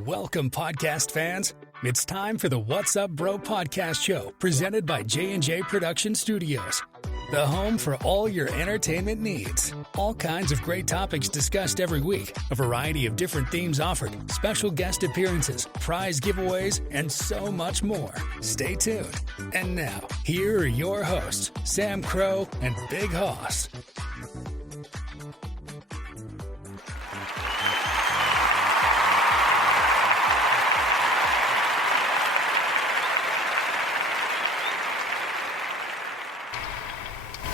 Welcome, podcast fans. It's time for the What's Up Bro podcast show presented by J&J Production Studios, the home for all your entertainment needs. All kinds of great topics discussed every week, a variety of different themes offered, special guest appearances, prize giveaways, and so much more. Stay tuned. And now, here are your hosts, Sam Crow and Big Hoss.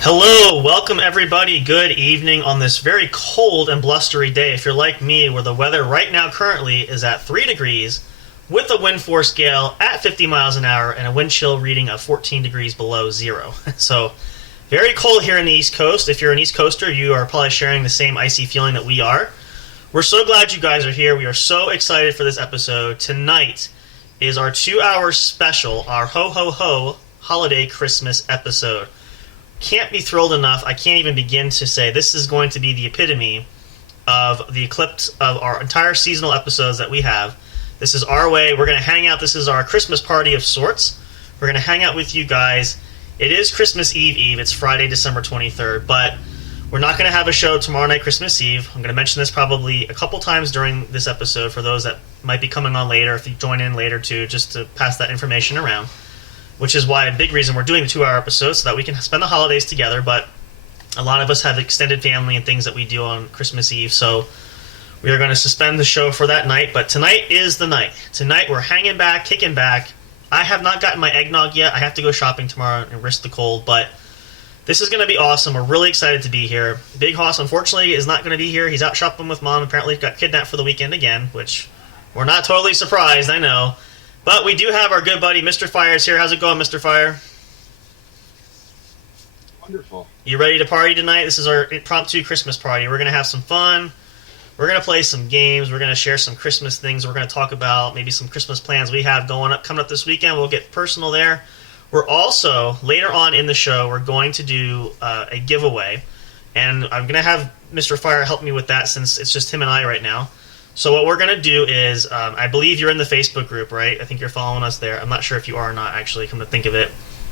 Hello, welcome everybody. Good evening on this very cold and blustery day. If you're like me, where the weather right now currently is at 3 degrees with a wind force gale at 50 miles an hour and a wind chill reading of 14 degrees below zero. So very cold here in the East Coast. If you're an East Coaster, you are probably sharing the same icy feeling that we are. We're so glad you guys are here. We are so excited for this episode. Tonight is our 2-hour special, our Ho Ho Ho holiday Christmas episode. Can't be thrilled enough. I can't even begin to say this is going to be the epitome of the eclipse of our entire seasonal episodes that we have. This is our way. We're going to hang out. This is our Christmas party of sorts. We're going to hang out with you guys. It is Christmas Eve. It's Friday, December 23rd, but we're not going to have a show tomorrow night, Christmas Eve. I'm going to mention this probably a couple times during this episode for those that might be coming on later, if you join in later too, just to pass that information around. Which is why a big reason we're doing the 2-hour episode, so that we can spend the holidays together. But a lot of us have extended family and things that we do on Christmas Eve, so we are going to suspend the show for that night. But tonight is the night. Tonight we're hanging back, kicking back. I have not gotten my eggnog yet. I have to go shopping tomorrow and risk the cold, but this is going to be awesome. We're really excited to be here. Big Hoss, unfortunately, is not going to be here. He's out shopping with Mom. Apparently got kidnapped for the weekend again, which we're not totally surprised, I know. But we do have our good buddy, Mr. Fires here. How's it going, Mr. Fire? Wonderful. You ready to party tonight? This is our impromptu Christmas party. We're going to have some fun. We're going to play some games. We're going to share some Christmas things. We're going to talk about maybe some Christmas plans we have coming up this weekend. We'll get personal there. We're also, later on in the show, we're going to do a giveaway. And I'm going to have Mr. Fire help me with that since it's just him and I right now. So what we're going to do is, I believe you're in the Facebook group, right? I think you're following us there. I'm not sure if you are or not, actually, come to think of it.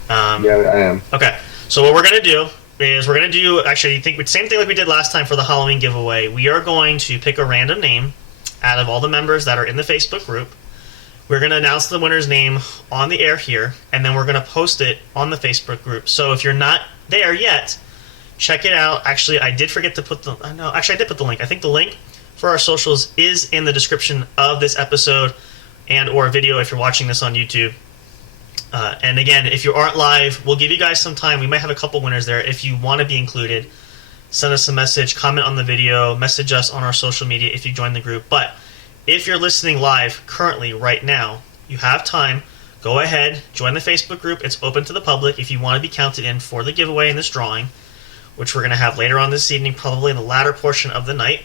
Yeah, I am. Okay. So what we're going to do is actually, same thing like we did last time for the Halloween giveaway. We are going to pick a random name out of all the members that are in the Facebook group. We're going to announce the winner's name on the air here, and then we're going to post it on the Facebook group. So if you're not there yet, check it out. Actually, I did forget to put the... No, actually, I did put the link. I think the link for our socials is in the description of this episode and or video if you're watching this on YouTube. And again, if you aren't live, we'll give you guys some time. We might have a couple winners there. If you want to be included, send us a message, comment on the video, message us on our social media if you join the group. But if you're listening live currently right now, you have time. Go ahead, join the Facebook group. It's open to the public if you want to be counted in for the giveaway in this drawing, which we're going to have later on this evening, probably in the latter portion of the night.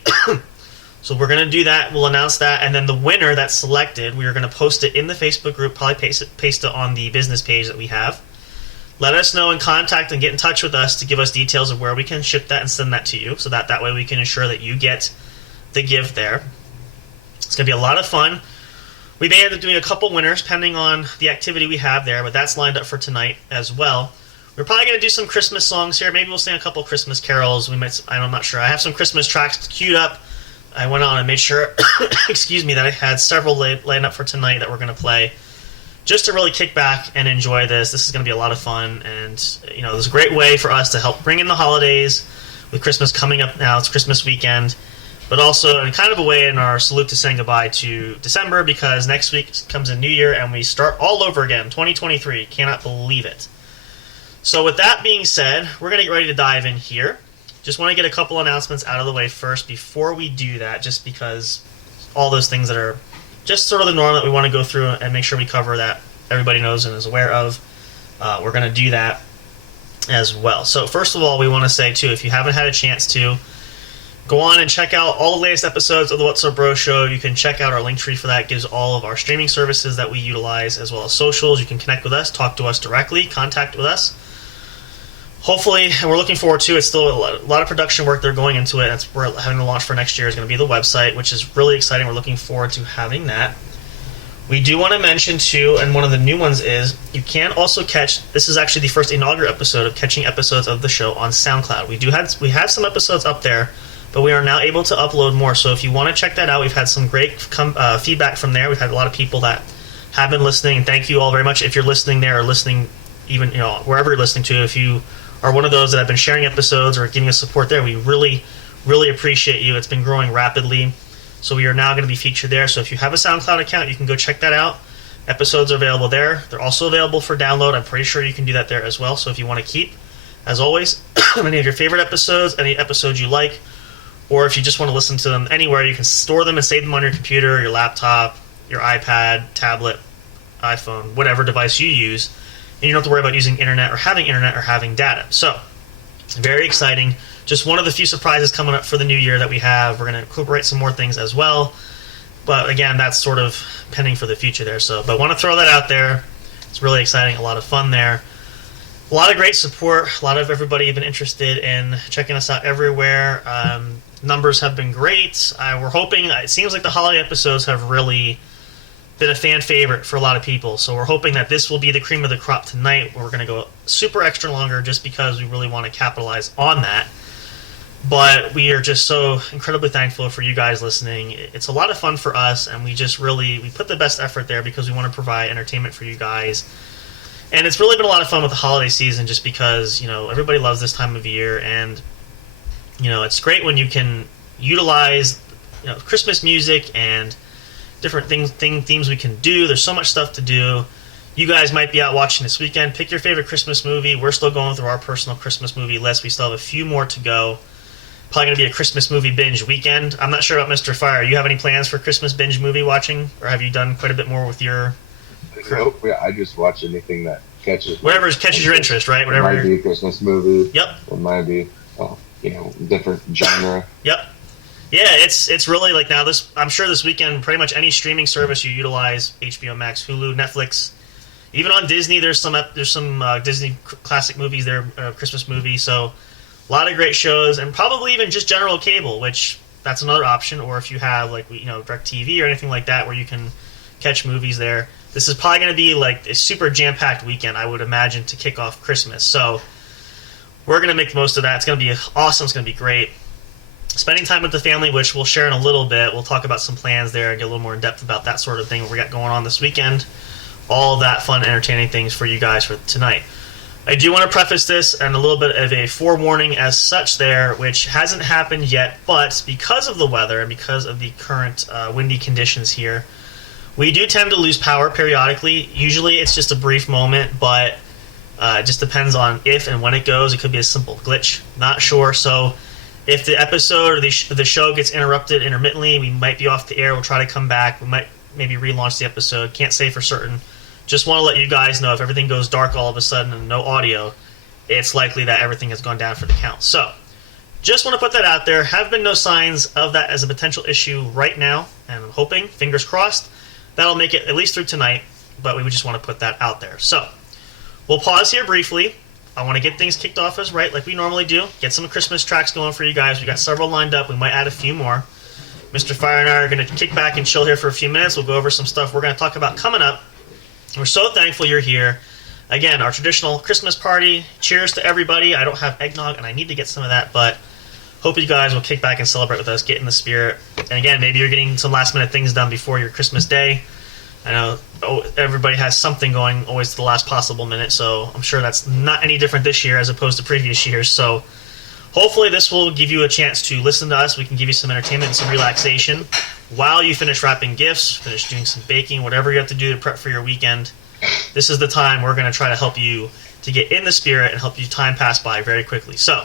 So we're going to do that. We'll announce that. And then the winner that's selected, we are going to post it in the Facebook group, probably paste it on the business page that we have. Let us know and contact and get in touch with us to give us details of where we can ship that and send that to you. So that way we can ensure that you get the gift there. It's going to be a lot of fun. We may end up doing a couple winners depending on the activity we have there, but that's lined up for tonight as well. We're probably going to do some Christmas songs here. Maybe we'll sing a couple Christmas carols. I'm not sure. I have some Christmas tracks queued up. I went on and made sure, excuse me, that I had several laid up for tonight that we're going to play just to really kick back and enjoy this. This is going to be a lot of fun, and there's a great way for us to help bring in the holidays with Christmas coming up now. It's Christmas weekend, but also in kind of a way in our salute to saying goodbye to December, because next week comes a new year and we start all over again, 2023. Cannot believe it. So with that being said, we're going to get ready to dive in here. Just want to get a couple announcements out of the way first before we do that, just because all those things that are just sort of the norm that we want to go through and make sure we cover that everybody knows and is aware of. We're going to do that as well. So first of all, we want to say, too, if you haven't had a chance to, go on and check out all the latest episodes of the What's Up Bro Show. You can check out our link tree for that. It gives all of our streaming services that we utilize, as well as socials. You can connect with us, talk to us directly, contact with us. hopefully, and we're looking forward to it. It's still a lot of production work they're going into it. We're having to launch for next year is going to be the website, which is really exciting. We're looking forward to having that. We do want to mention, too, and one of the new ones is, you can also catch, this is actually the first inaugural episode of catching episodes of the show on SoundCloud. We have some episodes up there, but we are now able to upload more. So if you want to check that out, we've had some great feedback from there. We've had a lot of people that have been listening, and thank you all very much if you're listening there or listening even wherever you're listening to. If you are one of those that have been sharing episodes or giving us support there, we really, really appreciate you. It's been growing rapidly, so we are now going to be featured there. So if you have a SoundCloud account, you can go check that out. Episodes are available there. They're also available for download. I'm pretty sure you can do that there as well. So if you want to keep, as always, any of your favorite episodes, any episodes you like, or if you just want to listen to them anywhere, you can store them and save them on your computer, your laptop, your iPad, tablet, iPhone, whatever device you use. And you don't have to worry about using internet or having data. So, very exciting. Just one of the few surprises coming up for the new year that we have. We're going to incorporate some more things as well. But again, that's sort of pending for the future there. So, but want to throw that out there. It's really exciting. A lot of fun there. A lot of great support. A lot of everybody have been interested in checking us out everywhere. Numbers have been great. We're hoping, it seems like the holiday episodes have really been a fan favorite for a lot of people. So we're hoping that this will be the cream of the crop tonight. We're going to go super extra longer just because we really want to capitalize on that. But we are just so incredibly thankful for you guys listening. It's a lot of fun for us, and we put the best effort there because we want to provide entertainment for you guys. And it's really been a lot of fun with the holiday season just because, everybody loves this time of year, and, it's great when you can utilize, Christmas music and different themes we can do. There's so much stuff to do. You guys might be out watching this weekend. Pick your favorite Christmas movie. We're still going through our personal Christmas movie list. We still have a few more to go. Probably going to be a Christmas movie binge weekend. I'm not sure about Mr. Fire. You have any plans for Christmas binge movie watching? Or have you done quite a bit more with your crew? Nope. Yeah, I just watch anything that catches whatever catches your interest, right? Whatever. It might be a Christmas movie. Yep. It might be, different genre. Yep. Yeah, it's really like now this. I'm sure this weekend, pretty much any streaming service you utilize, HBO Max, Hulu, Netflix, even on Disney, there's some Disney classic movies there, Christmas movies. So a lot of great shows, and probably even just general cable, which that's another option. Or if you have DirecTV or anything like that, where you can catch movies there. This is probably going to be like a super jam-packed weekend, I would imagine, to kick off Christmas. So we're going to make the most of that. It's going to be awesome. It's going to be great. Spending time with the family, which we'll share in a little bit. We'll talk about some plans there and get a little more in depth about that sort of thing, what we got going on this weekend. All that fun, entertaining things for you guys for tonight. I do want to preface this and a little bit of a forewarning as such there, which hasn't happened yet, but because of the weather and because of the current windy conditions here, we do tend to lose power periodically. Usually it's just a brief moment, but it just depends on if and when it goes. It could be a simple glitch. Not sure. So if the episode or the show gets interrupted intermittently, we might be off the air. We'll try to come back. We might maybe relaunch the episode. Can't say for certain. Just want to let you guys know if everything goes dark all of a sudden and no audio, it's likely that everything has gone down for the count. So just want to put that out there. Have been no signs of that as a potential issue right now, and I'm hoping, fingers crossed, that'll make it at least through tonight, but we would just want to put that out there. So we'll pause here briefly. I want to get things kicked off as right like we normally do. Get some Christmas tracks going for you guys. We got several lined up. We might add a few more. Mr. Fire and I are going to kick back and chill here for a few minutes. We'll go over some stuff we're going to talk about coming up. We're so thankful you're here. Again, our traditional Christmas party. Cheers to everybody. I don't have eggnog, and I need to get some of that, but hope you guys will kick back and celebrate with us, get in the spirit. And again, maybe you're getting some last-minute things done before your Christmas day. I know everybody has something going always to the last possible minute, so I'm sure that's not any different this year as opposed to previous years. So hopefully this will give you a chance to listen to us. We can give you some entertainment and some relaxation while you finish wrapping gifts, finish doing some baking, whatever you have to do to prep for your weekend. This is the time we're going to try to help you to get in the spirit and help you time pass by very quickly. So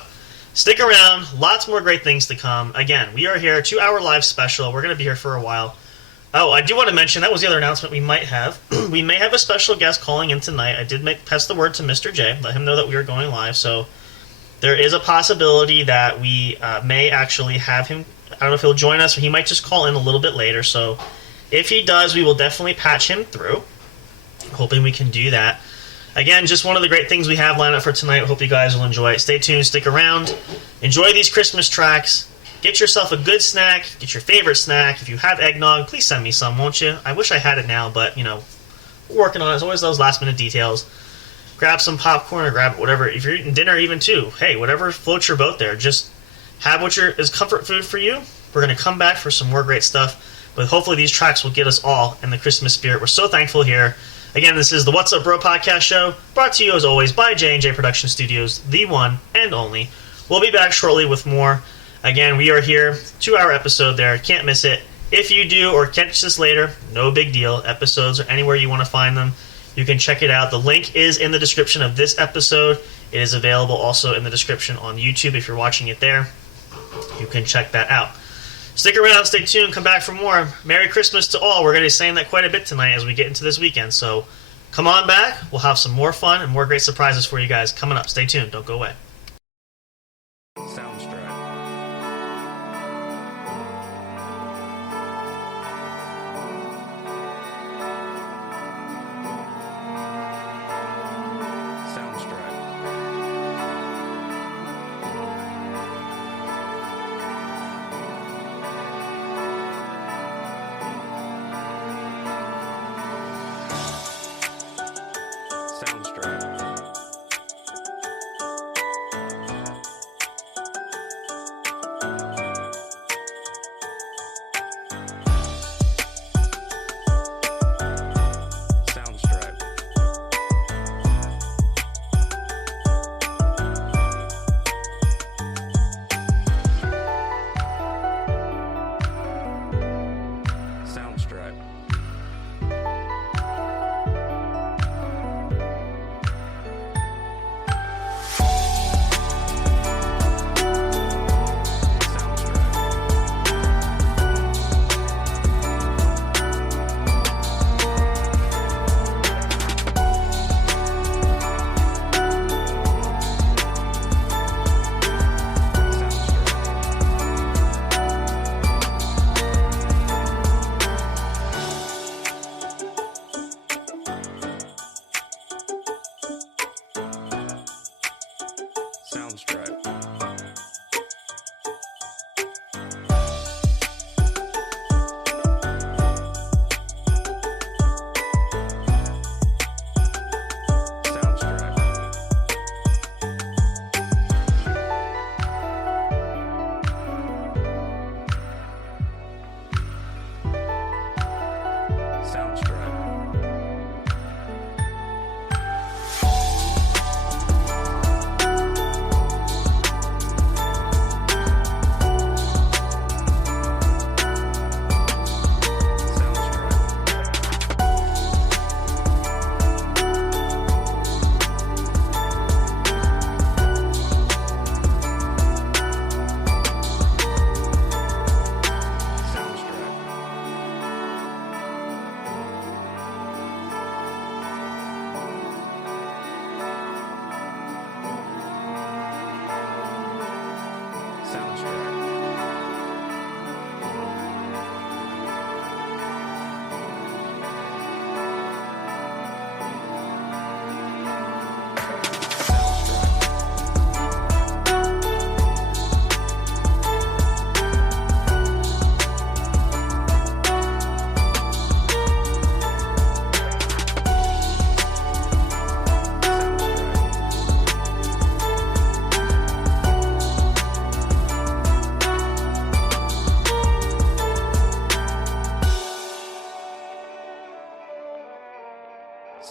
stick around. Lots more great things to come. Again, we are here, 2-hour live special. We're going to be here for a while. Oh, I do want to mention, that was the other announcement we might have. We may have a special guest calling in tonight. I did pass the word to Mr. J, let him know that we are going live. So there is a possibility that we may actually have him. I don't know if he'll join us, or he might just call in a little bit later. So if he does, we will definitely patch him through. Hoping we can do that. Again, just one of the great things we have lined up for tonight. Hope you guys will enjoy it. Stay tuned, stick around, enjoy these Christmas tracks. Get yourself a good snack. Get your favorite snack. If you have eggnog, please send me some, won't you? I wish I had it now, but, we're working on it. It's always those last-minute details. Grab some popcorn or grab whatever. If you're eating dinner even, too, hey, whatever floats your boat there. Just have what is comfort food for you. We're going to come back for some more great stuff, but hopefully these tracks will get us all in the Christmas spirit. We're so thankful here. Again, this is the What's Up Bro podcast show, brought to you, as always, by J&J Production Studios, the one and only. We'll be back shortly with more. Again, we are here, 2-hour episode there. Can't miss it. If you do or catch this later, no big deal. Episodes are anywhere you want to find them. You can check it out. The link is in the description of this episode. It is available also in the description on YouTube if you're watching it there. You can check that out. Stick around, stay tuned, come back for more. Merry Christmas to all. We're going to be saying that quite a bit tonight as we get into this weekend. So come on back. We'll have some more fun and more great surprises for you guys coming up. Stay tuned. Don't go away.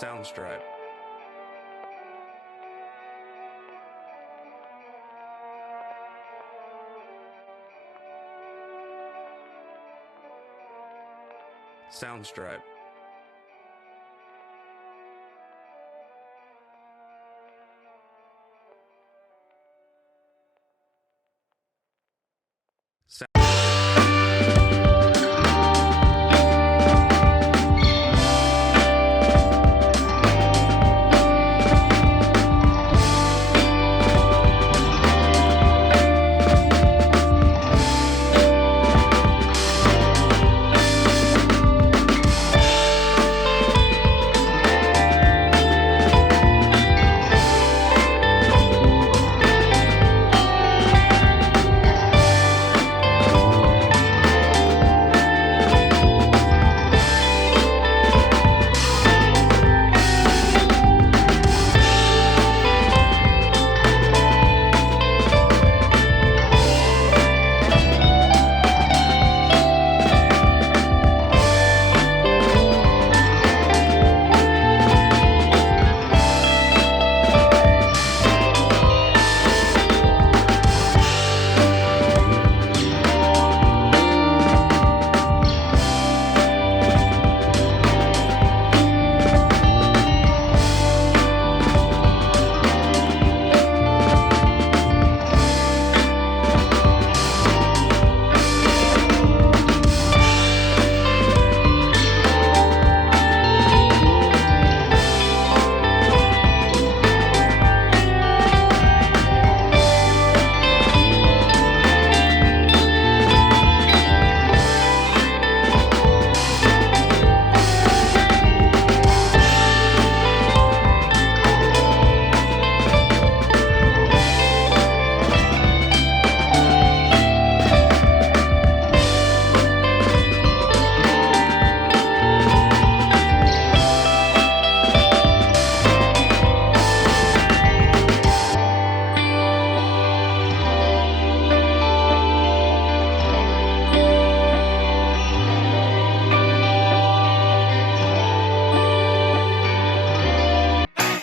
Soundstripe. Soundstripe.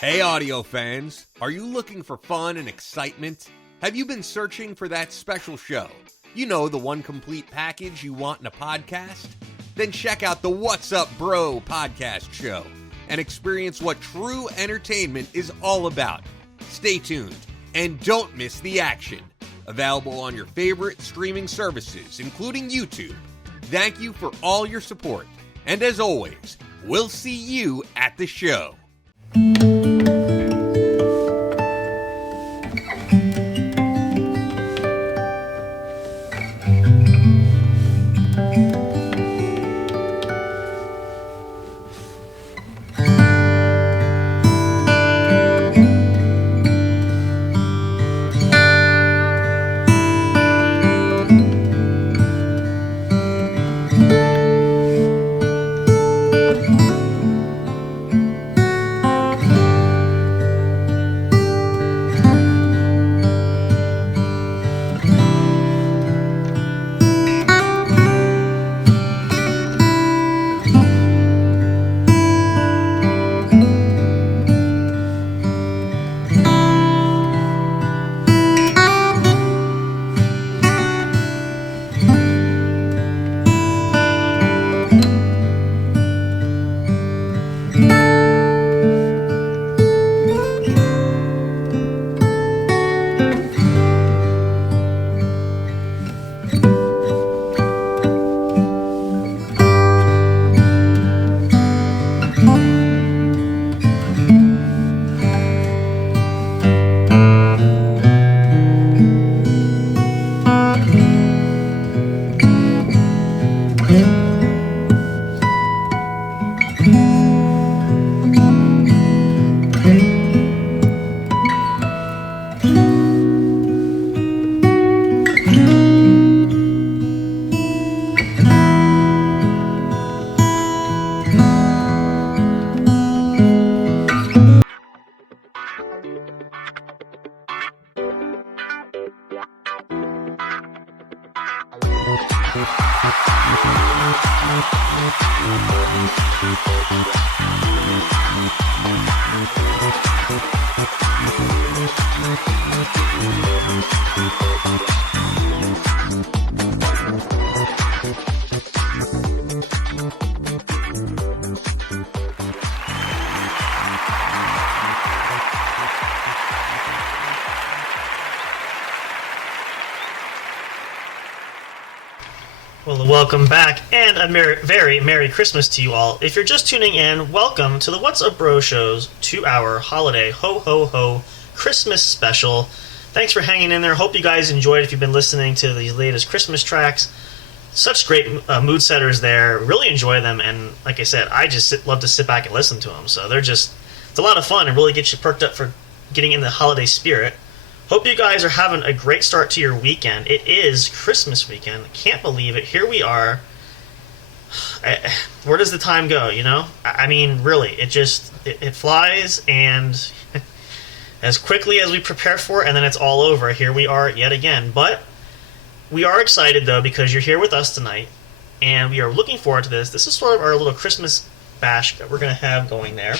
Hey audio fans, are you looking for fun and excitement? Have you been searching for that special show? You know, the one complete package you want in a podcast? Then check out the What's Up Bro podcast show and experience what true entertainment is all about. Stay tuned and don't miss the action. Available on your favorite streaming services, including YouTube. Thank you for all your support. And as always, we'll see you at the show. Well, welcome back, and a very Merry Christmas to you all. If you're just tuning in, welcome to the What's Up Bro Show's 2-hour holiday ho-ho-ho Christmas special. Thanks for hanging in there. Hope you guys enjoyed if you've been listening to these latest Christmas tracks. Such great mood setters there. Really enjoy them, and like I said, I just love to sit back and listen to them. So it's a lot of fun and really gets you perked up for getting in the holiday spirit. Hope you guys are having a great start to your weekend. It is Christmas weekend. Can't believe it. Here we are. Where does the time go, you know? I mean, really, it flies, and as quickly as we prepare for it, and then it's all over. Here we are yet again. But we are excited, though, because you're here with us tonight, and we are looking forward to this. This is sort of our little Christmas bash that we're going to have going there,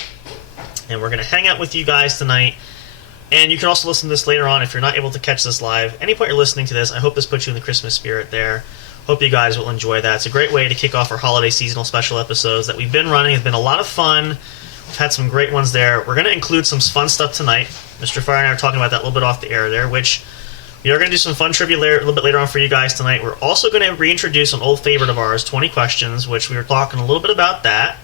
and we're going to hang out with you guys tonight. And you can also listen to this later on if you're not able to catch this live. Any point you're listening to this, I hope this puts you in the Christmas spirit there. Hope you guys will enjoy that. It's a great way to kick off our holiday seasonal special episodes that we've been running. It's been a lot of fun. We've had some great ones there. We're going to include some fun stuff tonight. Mr. Fire and I are talking about that a little bit off the air there, which we are going to do some fun trivia a little bit later on for you guys tonight. We're also going to reintroduce an old favorite of ours, 20 Questions, which we were talking a little bit about that.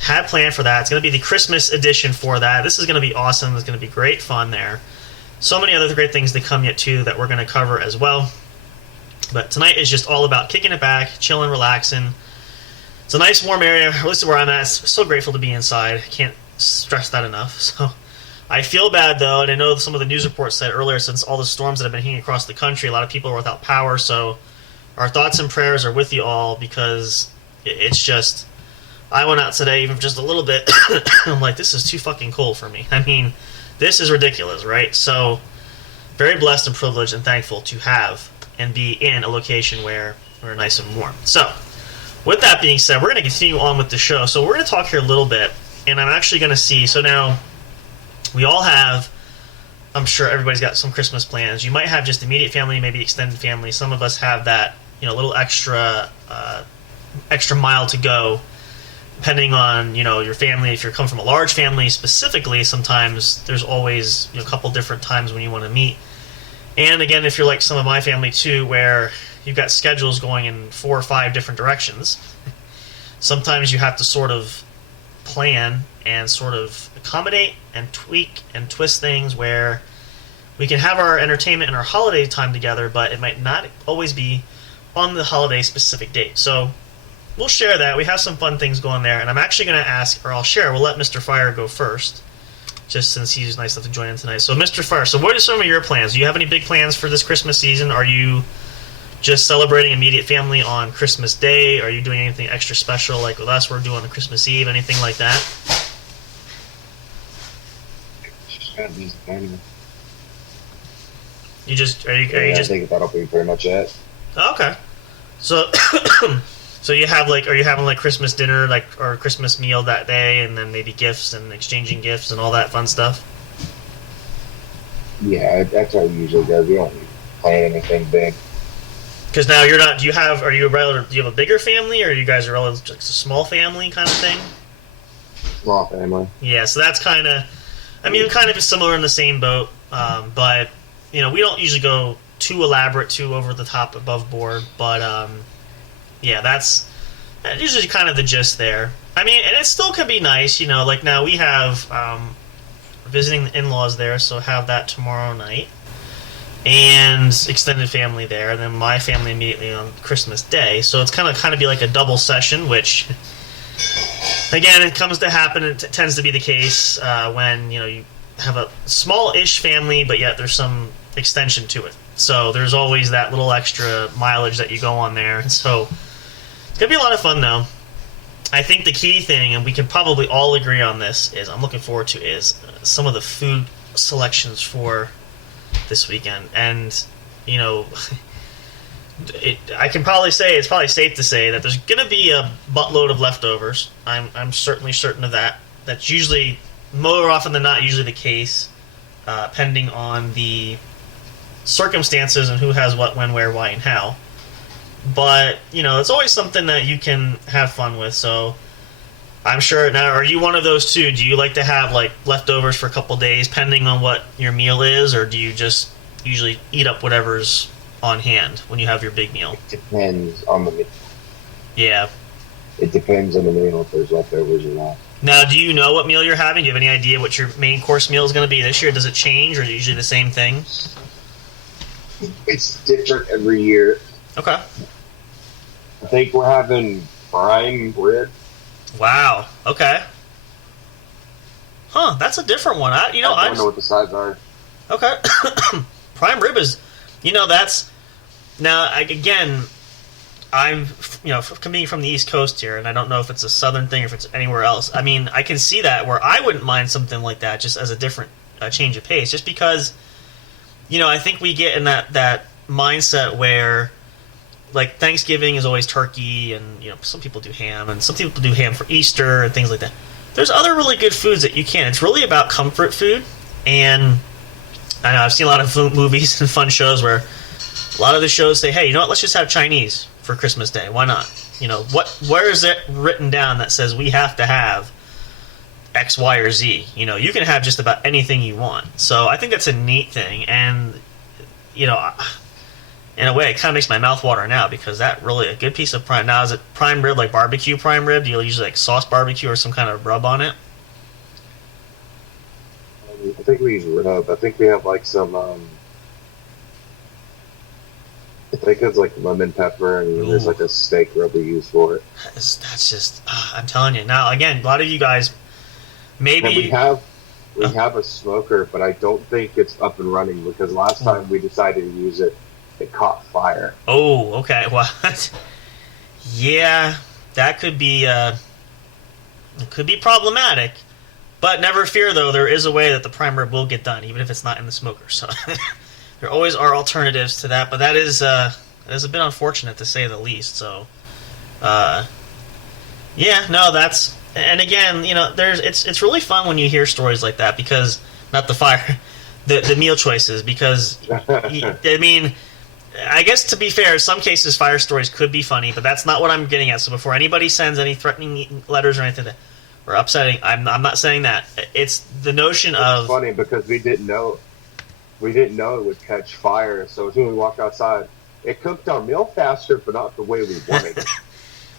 Had planned for that. It's going to be the Christmas edition for that. This is going to be awesome. It's going to be great fun there. So many other great things to come yet, too, that we're going to cover as well. But tonight is just all about kicking it back, chilling, relaxing. It's a nice, warm area. At least where I'm at. So grateful to be inside. Can't stress that enough. So I feel bad, though, and I know some of the news reports said earlier, since all the storms that have been hitting across the country, a lot of people are without power. So our thoughts and prayers are with you all, because it's just... I went out today even just a little bit. I'm like, this is too fucking cold for me. I mean... This is ridiculous, right? So, very blessed and privileged and thankful to have and be in a location where we're nice and warm. So, with that being said, we're going to continue on with the show. So, we're going to talk here a little bit, and I'm actually going to see... So now, we all have, I'm sure everybody's got some Christmas plans. You might have just immediate family, maybe extended family. Some of us have that, little extra mile to go, depending on, your family. If you're coming from a large family specifically, sometimes there's always a couple different times when you want to meet. And again, if you're like some of my family too, where you've got schedules going in 4 or 5 different directions, sometimes you have to sort of plan and sort of accommodate and tweak and twist things where we can have our entertainment and our holiday time together, but it might not always be on the holiday specific date. So we'll share that. We have some fun things going there, and I'm actually going to ask, or we'll let Mr. Fire go first, just since he's nice enough to join in tonight. So Mr. Fire, so what are some of your plans? Do you have any big plans for this Christmas season? Are you just celebrating immediate family on Christmas Day? Are you doing anything extra special like with us we're doing on Christmas Eve? Anything like that? Just kind of visit family. You just are you I just think that'll be pretty much it. okay? So so you have are you having like Christmas dinner or Christmas meal that day, and then maybe gifts and exchanging gifts and all that fun stuff? Yeah, that's how it usually goes. We don't plan anything big. Because now you're not. Do you have a bigger family, or you guys are all just a small family kind of thing? Small family. Yeah, so that's kind of. I mean, kind of similar in the same boat, but we don't usually go too elaborate, too over the top, above board. But yeah, that's usually kind of the gist there. I mean, and it still can be nice, Like now we have visiting the in-laws there, so have that tomorrow night. And extended family there, and then my family immediately on Christmas Day. So it's kind of be like a double session, which, again, it comes to happen. It tends to be the case when you have a small-ish family, but yet there's some extension to it. So there's always that little extra mileage that you go on there. And so it's gonna be a lot of fun, though. I think the key thing, and we can probably all agree on this, is I'm looking forward to is some of the food selections for this weekend. And I can probably say it's probably safe to say that there's gonna be a buttload of leftovers. I'm certainly certain of that. That's usually more often than not usually the case, depending on the circumstances and who has what, when, where, why, and how. But it's always something that you can have fun with. So I'm sure. Now, are you one of those too? Do you like to have leftovers for a couple days, pending on what your meal is, or do you just usually eat up whatever's on hand when you have your big meal? It depends on the meal. Yeah. It depends on the meal if there's leftovers or not. Now, do you know what meal you're having? Do you have any idea what your main course meal is going to be this year? Does it change, or is it usually the same thing? It's different every year. Okay. I think we're having prime rib. Wow. Okay. Huh? That's a different one. I don't know what the sides are. Okay. Prime rib is, that's now again. I'm, coming from the East Coast here, and I don't know if it's a Southern thing or if it's anywhere else. I mean, I can see that where I wouldn't mind something like that just as a different change of pace, just because, I think we get in that mindset where, Thanksgiving is always turkey, and, some people do ham, and some people do ham for Easter and things like that. There's other really good foods that you can. It's really about comfort food, and I know I've seen a lot of movies and fun shows where a lot of the shows say, hey, you know what, let's just have Chinese for Christmas Day. Why not? Where is it written down that says we have to have X, Y, or Z? You can have just about anything you want. So I think that's a neat thing. And, in a way, it kind of makes my mouth water now, because that really, a good piece of prime. Now, is it prime rib, like barbecue prime rib? Do you usually sauce barbecue or some kind of rub on it? I think we use rub. I think we have some, I think it's lemon pepper, and there's a steak rub we use for it. That's just, I'm telling you. Now, again, a lot of you guys, maybe... And we have a smoker, but I don't think it's up and running, because last time we decided to use it, it caught fire. Oh, okay. What? Yeah, that could be problematic. But never fear, though, there is a way that the prime rib will get done, even if it's not in the smoker. So there always are alternatives to that, but that is a bit unfortunate, to say the least. So, yeah, no, that's... And again, it's really fun when you hear stories like that, because not the fire, the meal choices, because I mean, I guess to be fair, in some cases fire stories could be funny, but that's not what I'm getting at. So before anybody sends any threatening letters or anything or upsetting, I'm not saying that. It's the notion of funny because we didn't know it would catch fire. So as soon as we walked outside, it cooked our meal faster, but not the way we wanted it.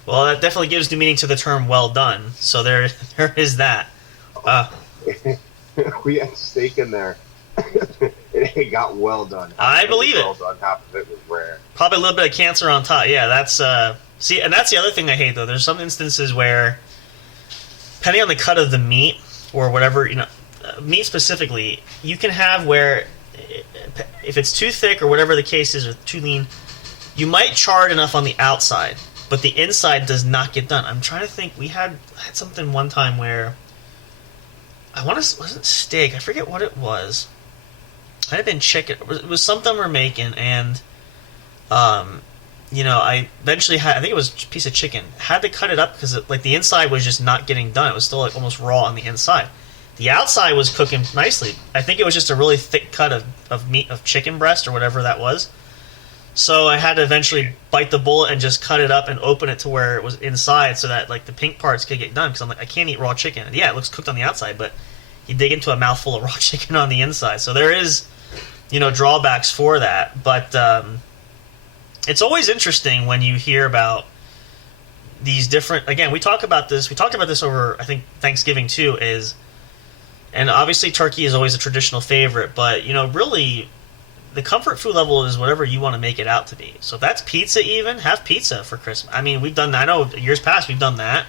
Well, that definitely gives new meaning to the term "well done." So there is that. We had steak in there. It got well done. I believe it. Well done. Half of it was rare. Probably a little bit of cancer on top. Yeah, that's see, and that's the other thing I hate though. There's some instances where, depending on the cut of the meat or whatever, meat specifically, you can have where if it's too thick or whatever the case is, or too lean, you might char it enough on the outside, but the inside does not get done. I'm trying to think. We had something one time where wasn't steak. I forget what it was. It might have been chicken. It was something we're making, and I eventually had. I think it was a piece of chicken. Had to cut it up because the inside was just not getting done. It was still almost raw on the inside. The outside was cooking nicely. I think it was just a really thick cut of meat, of chicken breast or whatever that was. So I had to eventually bite the bullet and just cut it up and open it to where it was inside, so that the pink parts could get done. Because I'm like, I can't eat raw chicken. And yeah, it looks cooked on the outside, but you dig into a mouthful of raw chicken on the inside. So there is, drawbacks for that. But it's always interesting when you hear about these different. Again, we talked about this over, I think, Thanksgiving too. And obviously turkey is always a traditional favorite, but really the comfort food level is whatever you want to make it out to be. So if that's pizza, even have pizza for Christmas. I mean, we've done that. I know years past we've done that.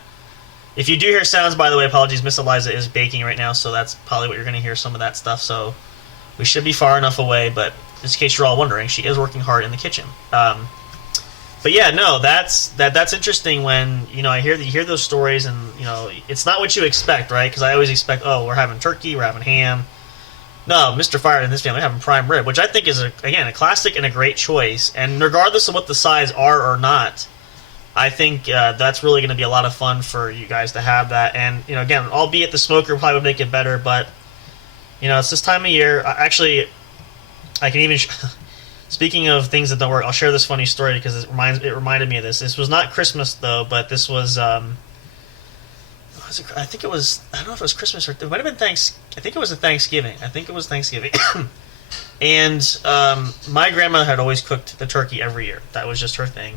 If you do hear sounds, by the way, apologies, Miss Eliza is baking right now, so that's probably what you're going to hear, some of that stuff. So we should be far enough away, but just in case you're all wondering, she is working hard in the kitchen. But yeah, no, that's interesting when I hear those stories, and it's not what you expect, right? Because I always expect, we're having turkey, we're having ham. No, Mr. Fire and his family are having prime rib, which I think is a classic and a great choice. And regardless of what the sides are or not, I think that's really going to be a lot of fun for you guys to have that. And again, albeit the smoker probably would make it better, but it's this time of year. Actually, I can even. Speaking of things that don't work, I'll share this funny story because it reminded me of this. This was not Christmas though, but this was. I think it was. I don't know if it was Christmas or it might have been I think it was Thanksgiving. And my grandmother had always cooked the turkey every year. That was just her thing.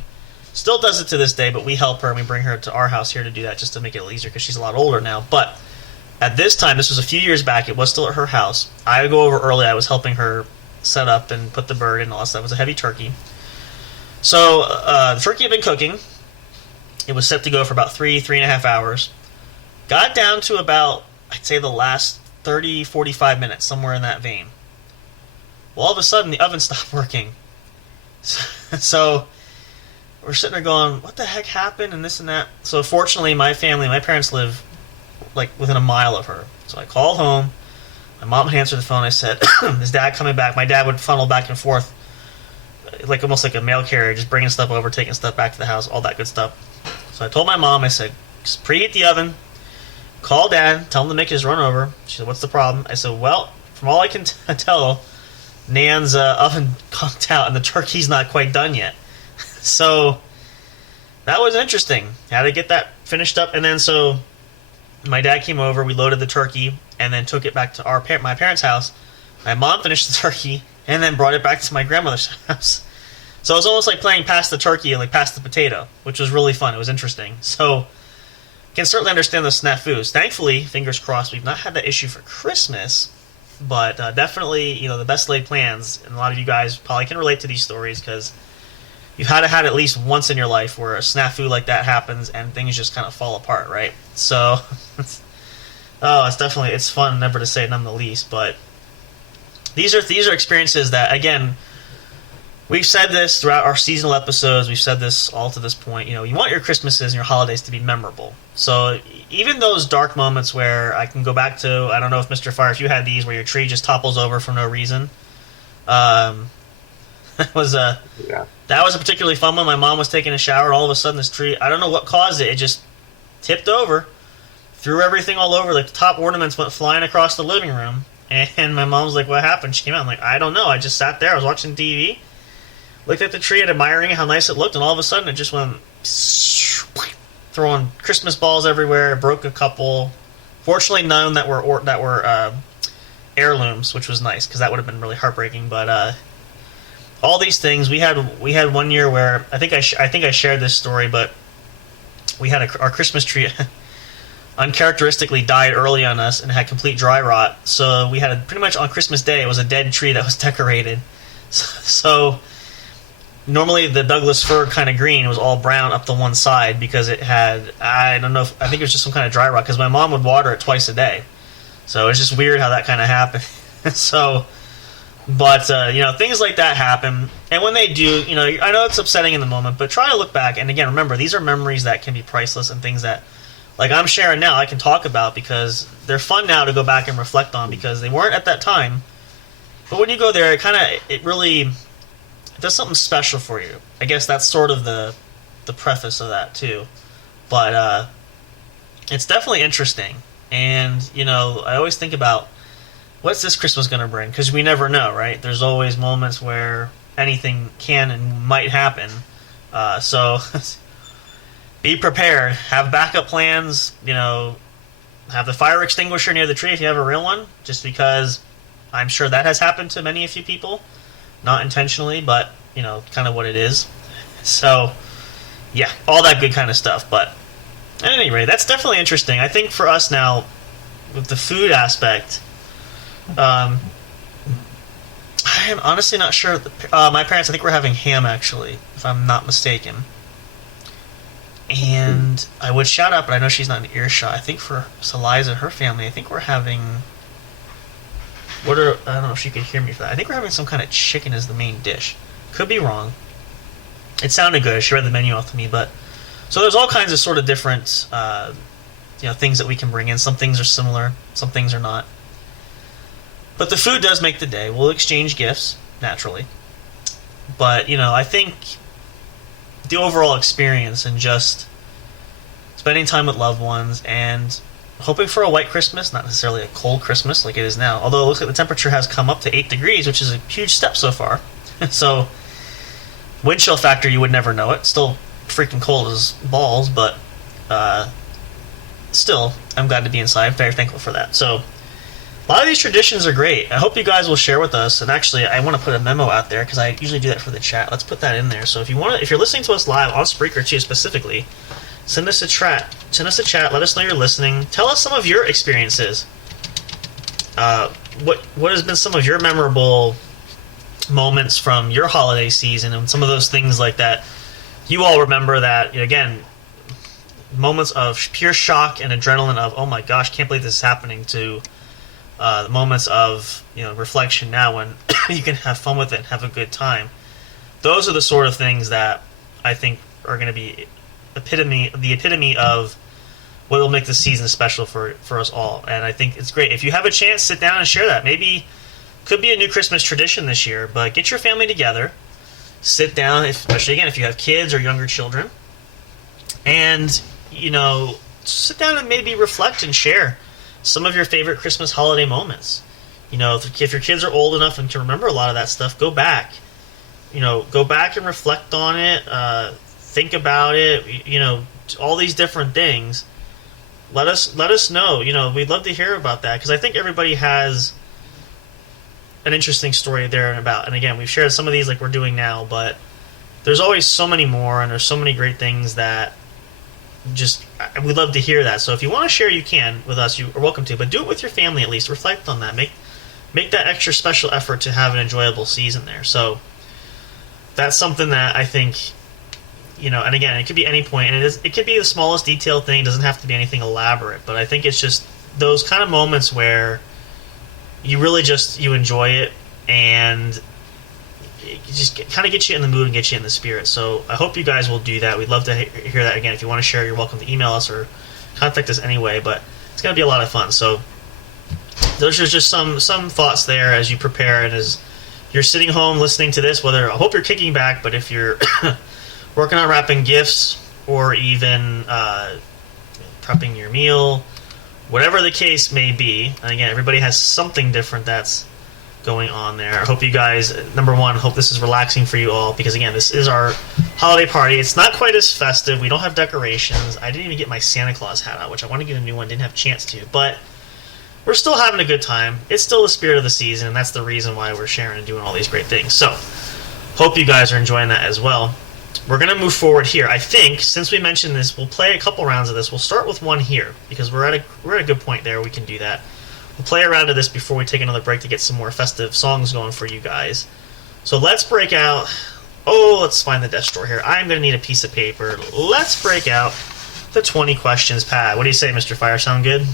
Still does it to this day, but we help her and we bring her to our house here to do that just to make it a little easier because she's a lot older now. But at this time, this was a few years back. It was still at her house. I would go over early. I was helping her set up and put the bird and all that stuff. It was a heavy turkey. So the turkey had been cooking. It was set to go for about 3.5 hours. Got down to about, I'd say, the last 30, 45 minutes, somewhere in that vein. Well, all of a sudden, the oven stopped working. So we're sitting there going, what the heck happened, and this and that. So fortunately, my parents live within a mile of her. So I called home. My mom would answer the phone. I said, is Dad coming back? My dad would funnel back and forth, almost like a mail carrier, just bringing stuff over, taking stuff back to the house, all that good stuff. So I told my mom, I said, just preheat the oven, call Dad, tell him to make his run over. She said, what's the problem? I said, well, from all I can tell, Nan's oven conked out and the turkey's not quite done yet. So that was interesting. Had to get that finished up. And then so my dad came over, we loaded the turkey, and then took it back to my parents' house. My mom finished the turkey, and then brought it back to my grandmother's house. So it was almost like playing past the turkey and past the potato, which was really fun. It was interesting. So can certainly understand the snafus. Thankfully, fingers crossed, we've not had that issue for Christmas, but definitely, the best laid plans. And a lot of you guys probably can relate to these stories because you've had at least once in your life where a snafu like that happens and things just kind of fall apart, right? So, it's fun never to say none the least. But these are experiences that, again, we've said this throughout our seasonal episodes. We've said this all to this point. You want your Christmases and your holidays to be memorable. So even those dark moments where I can go back to, I don't know if Mr. Fire, if you had these where your tree just topples over for no reason. That was a particularly fun one. My mom was taking a shower, and all of a sudden this tree, I don't know what caused it. It just tipped over, threw everything all over. The top ornaments went flying across the living room, And my mom's like, what happened? She came out. I'm like, I don't know. I just sat there. I was watching TV, looked at the tree and admiring how nice it looked, and all of a sudden it just went throwing Christmas balls everywhere. It broke a couple. Fortunately, none that were heirlooms, which was nice because that would have been really heartbreaking. But all these things we had 1 year where I think I shared this story, but we had our Christmas tree uncharacteristically died early on us and had complete dry rot. So we had pretty much on Christmas Day it was a dead tree that was decorated. So normally the Douglas fir kind of green was all brown up the one side because it had, I think it was just some kind of dry rot because my mom would water it twice a day. So it's just weird how that kind of happened. So, but things like that happen, and when they do, I know it's upsetting in the moment, but try to look back. And again, remember, these are memories that can be priceless and things that, like I'm sharing now, I can talk about because they're fun now to go back and reflect on because they weren't at that time. But when you go there, it really does something special for you. I guess that's sort of the preface of that too. But it's definitely interesting. And, I always think about what's this Christmas going to bring? Because we never know, right? There's always moments where anything can and might happen. So be prepared. Have backup plans. Have the fire extinguisher near the tree if you have a real one, just because I'm sure that has happened to many a few people. Not intentionally, but, kind of what it is. So, yeah, all that good kind of stuff. But at any rate, that's definitely interesting. I think for us now, with the food aspect, I am honestly not sure. My parents, I think we're having ham, actually, if I'm not mistaken. And I would shout out, but I know she's not in earshot. I think for Eliza and her family, I think we're having... I don't know if she could hear me for that. I think we're having some kind of chicken as the main dish. Could be wrong. It sounded good. She read the menu off to me, but... So there's all kinds of sort of different, things that we can bring in. Some things are similar. Some things are not. But the food does make the day. We'll exchange gifts, naturally. But, I think the overall experience and just spending time with loved ones and hoping for a white Christmas, not necessarily a cold Christmas like it is now. Although it looks like the temperature has come up to 8 degrees, which is a huge step so far. So, wind chill factor, you would never know it. Still freaking cold as balls, but still, I'm glad to be inside. I'm very thankful for that. So, a lot of these traditions are great. I hope you guys will share with us. And actually, I want to put a memo out there because I usually do that for the chat. Let's put that in there. So if you're listening to us live on Spreaker too, specifically, send us a chat. Let us know you're listening. Tell us some of your experiences. What has been some of your memorable moments from your holiday season and some of those things like that you all remember that, again, moments of pure shock and adrenaline of, oh my gosh, can't believe this is happening, to the moments of reflection now when you can have fun with it and have a good time. Those are the sort of things that I think are going to be the epitome of what will make the season special for us all. And I think it's great. If you have a chance, sit down and share that. Maybe could be a new Christmas tradition this year, but get your family together, sit down, especially again if you have kids or younger children, and sit down and maybe reflect and share some of your favorite Christmas holiday moments. If your kids are old enough and can remember a lot of that stuff, go back and reflect on it, think about it, all these different things. Let us know. We'd love to hear about that because I think everybody has an interesting story there and about. And again, we've shared some of these like we're doing now, but there's always so many more, and there's so many great things that we'd love to hear that. So if you want to share, you can with us. You are welcome to, but do it with your family at least. Reflect on that. Make that extra special effort to have an enjoyable season there. So that's something that I think, and again, it could be any point, and it could be the smallest detail thing. It doesn't have to be anything elaborate, but I think it's just those kind of moments where you really you enjoy it, and it just kind of gets you in the mood and gets you in the spirit. So I hope you guys will do that. We'd love to hear that. Again, if you want to share, you're welcome to email us or contact us anyway, but it's going to be a lot of fun. So those are just some thoughts there as you prepare, and as you're sitting home listening to this, I hope you're kicking back, but if you're working on wrapping gifts or even prepping your meal whatever the case may be, and again, everybody has something different that's going on there. I hope you guys, number one, hope this is relaxing for you all, because again, this is our holiday party. It's not quite as festive. We don't have decorations. I didn't even get my Santa Claus hat out, which I want to get a new one. Didn't have a chance to, but we're still having a good time. It's still the spirit of the season, and that's the reason why we're sharing and doing all these great things. So, hope you guys are enjoying that as well. We're going to move forward here. I think, since we mentioned this, we'll play a couple rounds of this. We'll start with one here, because we're at a good point there. We can do that. We'll play a round of this before we take another break to get some more festive songs going for you guys. So let's break out... Oh, let's find the desk drawer here. I'm going to need a piece of paper. Let's break out the 20 questions pad. What do you say, Mr. Fire? Sound good?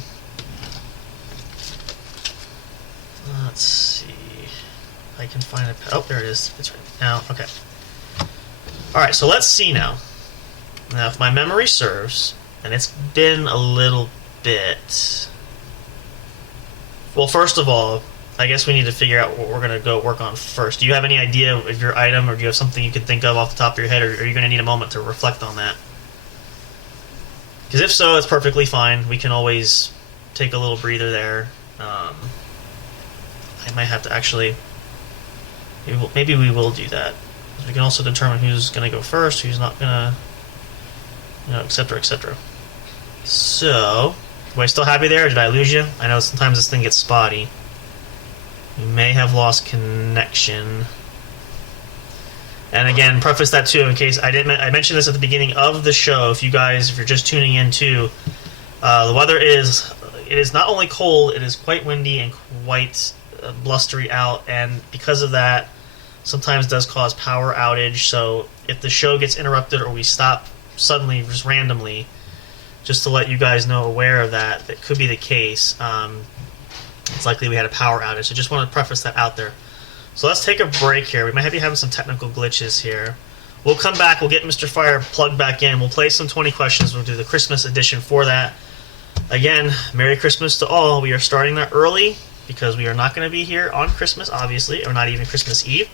Let's see. I can find a... Oh, there it is. It's right now. Okay. Alright, so let's see now. Now, if my memory serves, and it's been a little bit... Well, first of all, I guess we need to figure out what we're going to go work on first. Do you have any idea of your item, or do you have something you can think of off the top of your head, or are you going to need a moment to reflect on that? Because if so, it's perfectly fine. We can always take a little breather there. I might have to actually... Maybe we will do that. We can also determine who's going to go first, who's not going to... etc., etc. So... Am I still happy there, or did I lose you? I know sometimes this thing gets spotty. You may have lost connection. And again, preface that too, in case I mentioned this at the beginning of the show. If you're just tuning in too, the weather is not only cold, it is quite windy and quite blustery out, and because of that, sometimes does cause power outage. So if the show gets interrupted or we stop suddenly, just randomly, just to let you guys know, aware of that could be the case. It's likely we had a power outage, so just want to preface that out there. So let's take a break here. We might be having some technical glitches here. We'll come back, we'll get Mr. Fire plugged back in, we'll play some 20 questions, we'll do the Christmas edition for that. Again, Merry Christmas to all. We are starting that early, because we are not going to be here on Christmas, obviously, or not even Christmas Eve.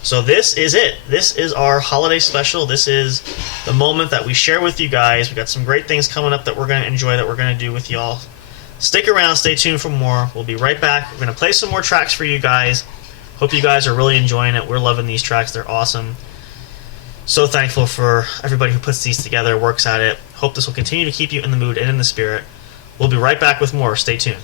So this is it. This is our holiday special. This is the moment that we share with you guys. We got some great things coming up that we're going to enjoy, that we're going to do with y'all. Stick around, stay tuned for more. We'll be right back. We're going to play some more tracks for you guys. Hope you guys are really enjoying it. We're loving these tracks. They're awesome. So thankful for everybody who puts these together, works at it. Hope this will continue to keep you in the mood and in the spirit. We'll be right back with more. Stay tuned.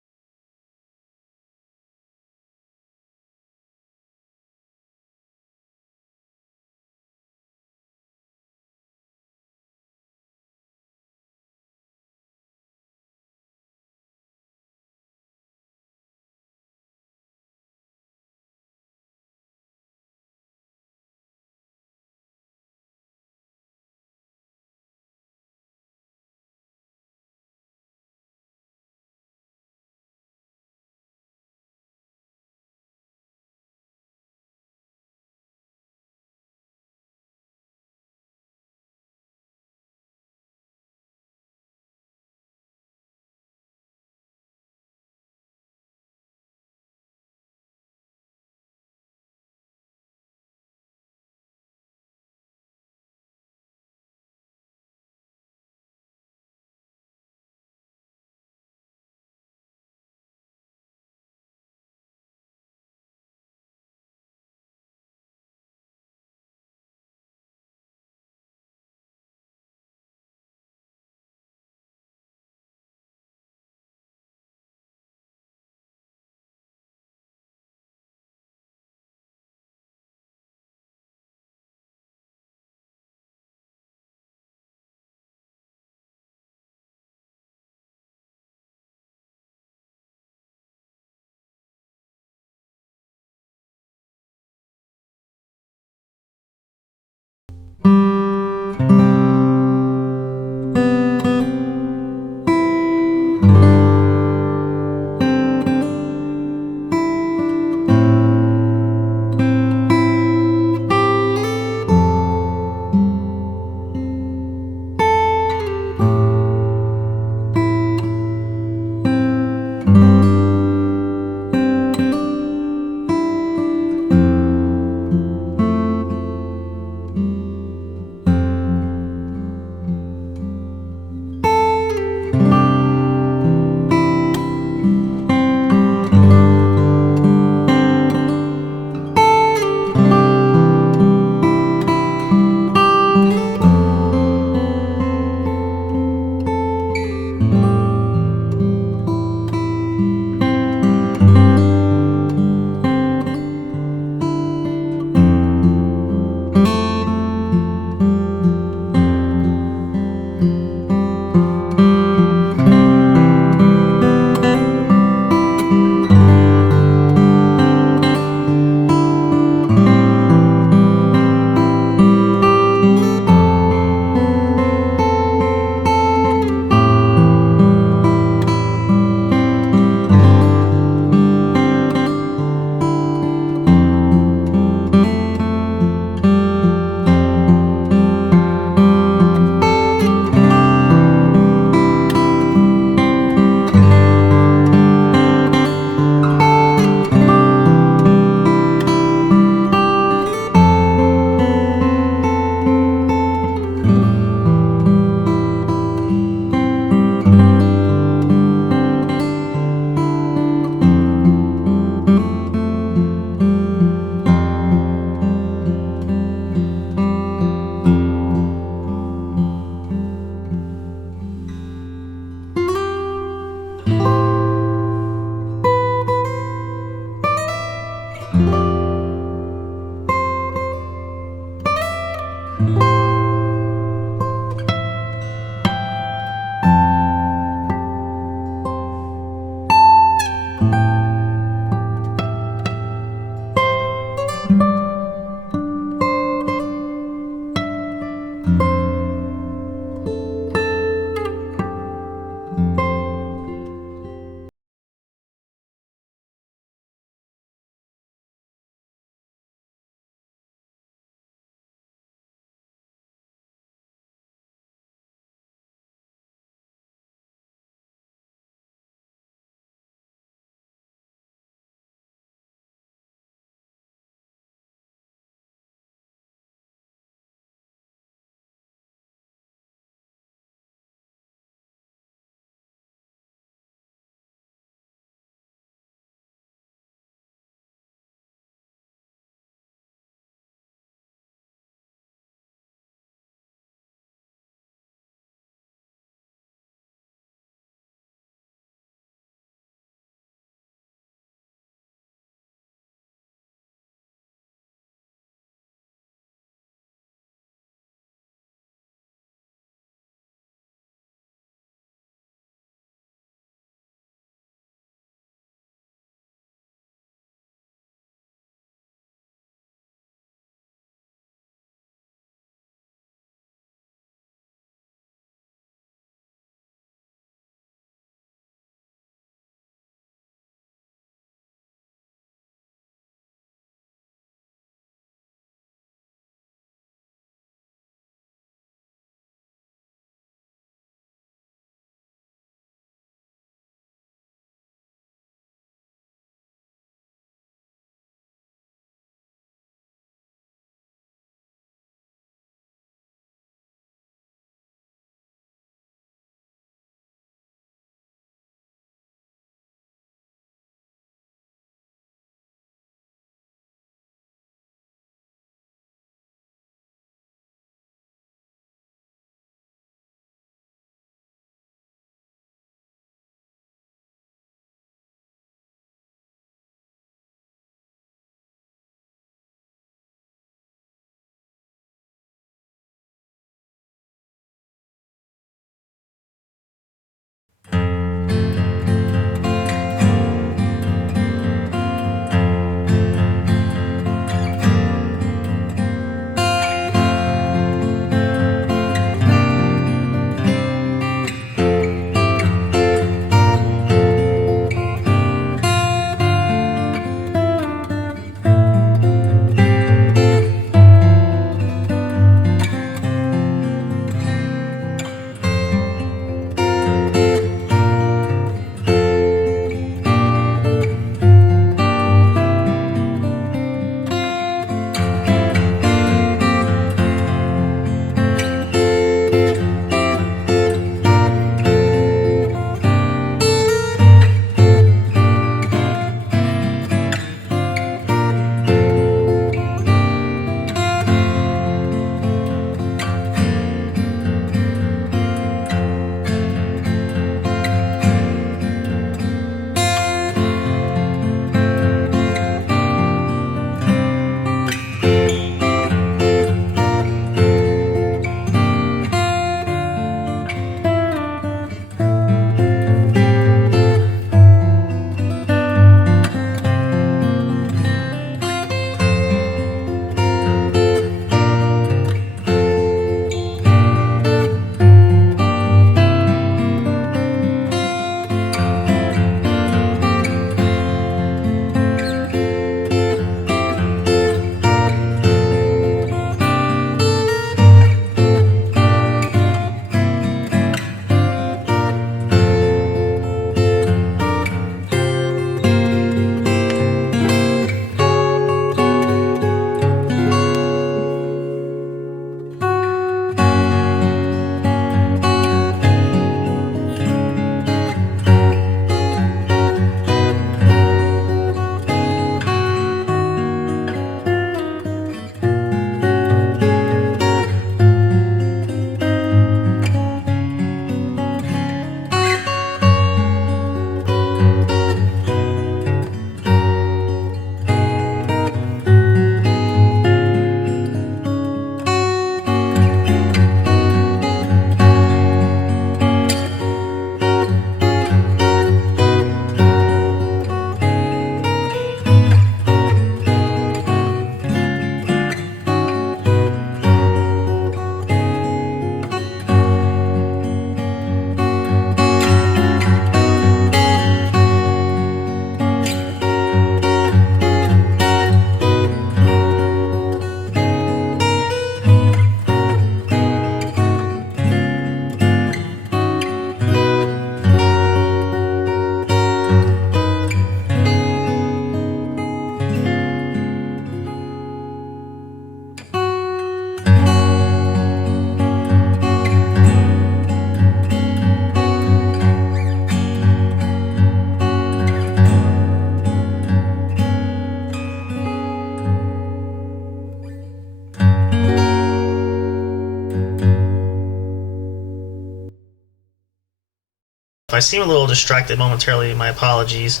If I seem a little distracted momentarily, my apologies.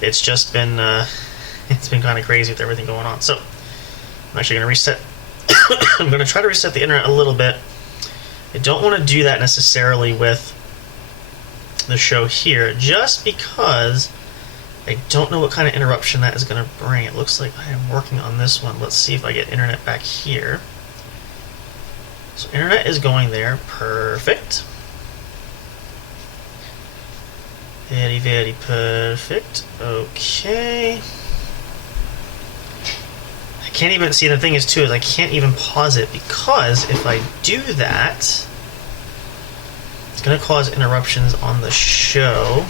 It's just been it's been kind of crazy with everything going on. So I'm actually going to reset. I'm going to try to reset the internet a little bit. I don't want to do that necessarily with the show here, just because I don't know what kind of interruption that is going to bring. It looks like I am working on this one. Let's see if I get internet back here. So internet is going there. Perfect. Very, very perfect. Okay. I can't even see, the thing is too, is I can't even pause it, because if I do that, it's going to cause interruptions on the show.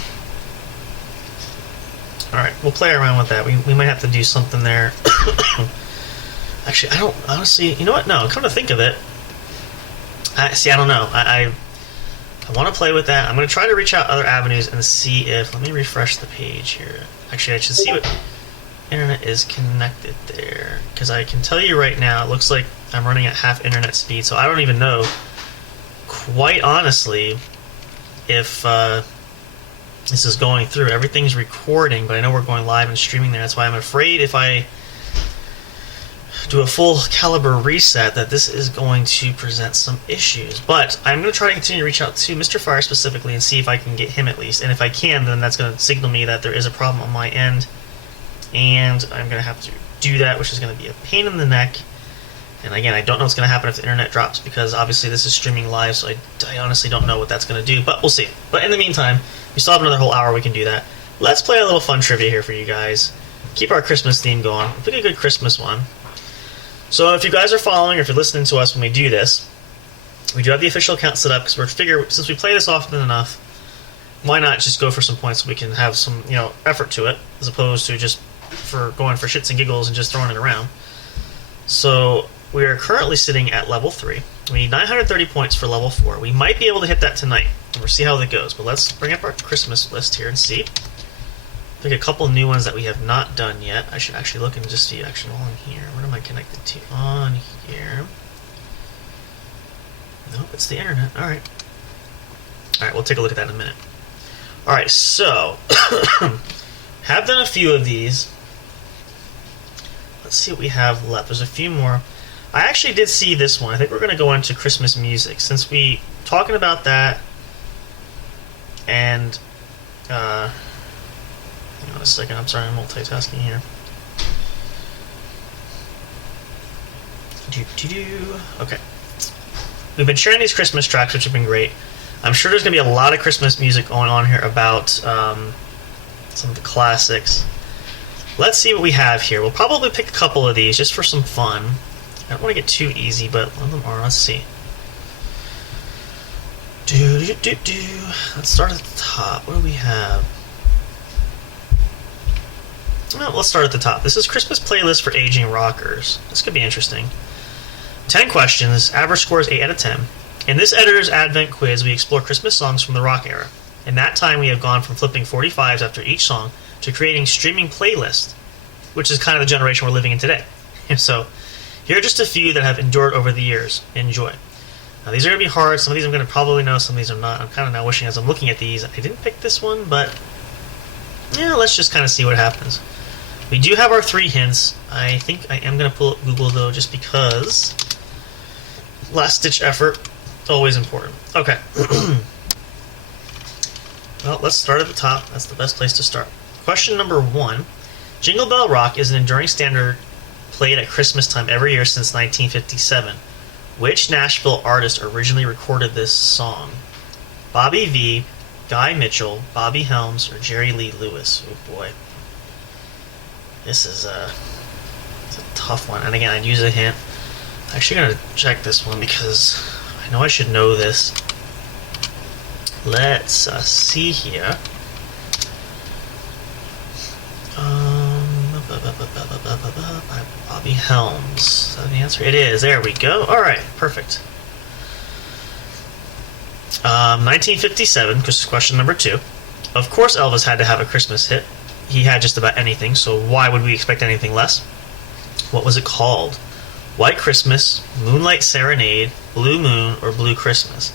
Alright, we'll play around with that. We might have to do something there. Actually, I don't, honestly, you know what? No, come to think of it, I don't know. I want to play with that. I'm going to try to reach out other avenues and see if... Let me refresh the page here. Actually, I should see what internet is connected there. Because I can tell you right now, it looks like I'm running at half internet speed. So I don't even know, quite honestly, if this is going through. Everything's recording, but I know we're going live and streaming there. That's why I'm afraid if I do a full caliber reset that this is going to present some issues. But I'm going to try to continue to reach out to Mr. Fire specifically and see if I can get him at least. And if I can, then that's going to signal me that there is a problem on my end. And I'm going to have to do that, which is going to be a pain in the neck. And again, I don't know what's going to happen if the internet drops, because obviously this is streaming live, so I honestly don't know what that's going to do. But we'll see. But in the meantime, we still have another whole hour we can do that. Let's play a little fun trivia here for you guys. Keep our Christmas theme going. Pick a good Christmas one. So if you guys are following, or if you're listening to us when we do this, we do have the official account set up, because we're figure, since we play this often enough, why not just go for some points so we can have some, effort to it, as opposed to just for going for shits and giggles and just throwing it around. So we are currently sitting at level 3. We need 930 points for level 4. We might be able to hit that tonight, and we'll see how that goes. But let's bring up our Christmas list here and see. Pick a couple new ones that we have not done yet. I should actually look and just see actually on here. What am I connected to on here? Nope, it's the internet. Alright. Alright, we'll take a look at that in a minute. Alright, so have done a few of these. Let's see what we have left. There's a few more. I actually did see this one. I think we're going to go into Christmas music, since we talking about that. And hang on a second. I'm sorry, I'm multitasking here. Okay. We've been sharing these Christmas tracks, which have been great. I'm sure there's going to be a lot of Christmas music going on here about some of the classics. Let's see what we have here. We'll probably pick a couple of these just for some fun. I don't want to get too easy, but one of them are. Let's see. Let's start at the top. What do we have? Well, let's start at the top. This is Christmas playlist for aging rockers. This could be interesting. 10 questions. Average score is 8 out of 10. In this editor's Advent quiz, we explore Christmas songs from the rock era. In that time, we have gone from flipping 45s after each song to creating streaming playlists, which is kind of the generation we're living in today. And so, here are just a few that have endured over the years. Enjoy. Now, these are going to be hard. Some of these I'm going to probably know, some of these I'm not. I'm kind of now wishing as I'm looking at these, I didn't pick this one, but yeah, let's just kind of see what happens. We do have our 3 hints. I think I am going to pull up Google, though, just because last-ditch effort, always important. Okay. Well, let's start at the top. That's the best place to start. Question number 1. Jingle Bell Rock is an enduring standard played at Christmas time every year since 1957. Which Nashville artist originally recorded this song? Bobby V, Guy Mitchell, Bobby Helms, or Jerry Lee Lewis? Oh boy. This is it's a tough one. And again, I'd use a hint. I'm actually going to check this one because I know I should know this. Let's see here. Bobby Helms. Is that the answer? It is. There we go. Alright, perfect. 1957, this is question number 2. Of course Elvis had to have a Christmas hit. He had just about anything, so why would we expect anything less? What was it called? White Christmas, Moonlight Serenade, Blue Moon, or Blue Christmas?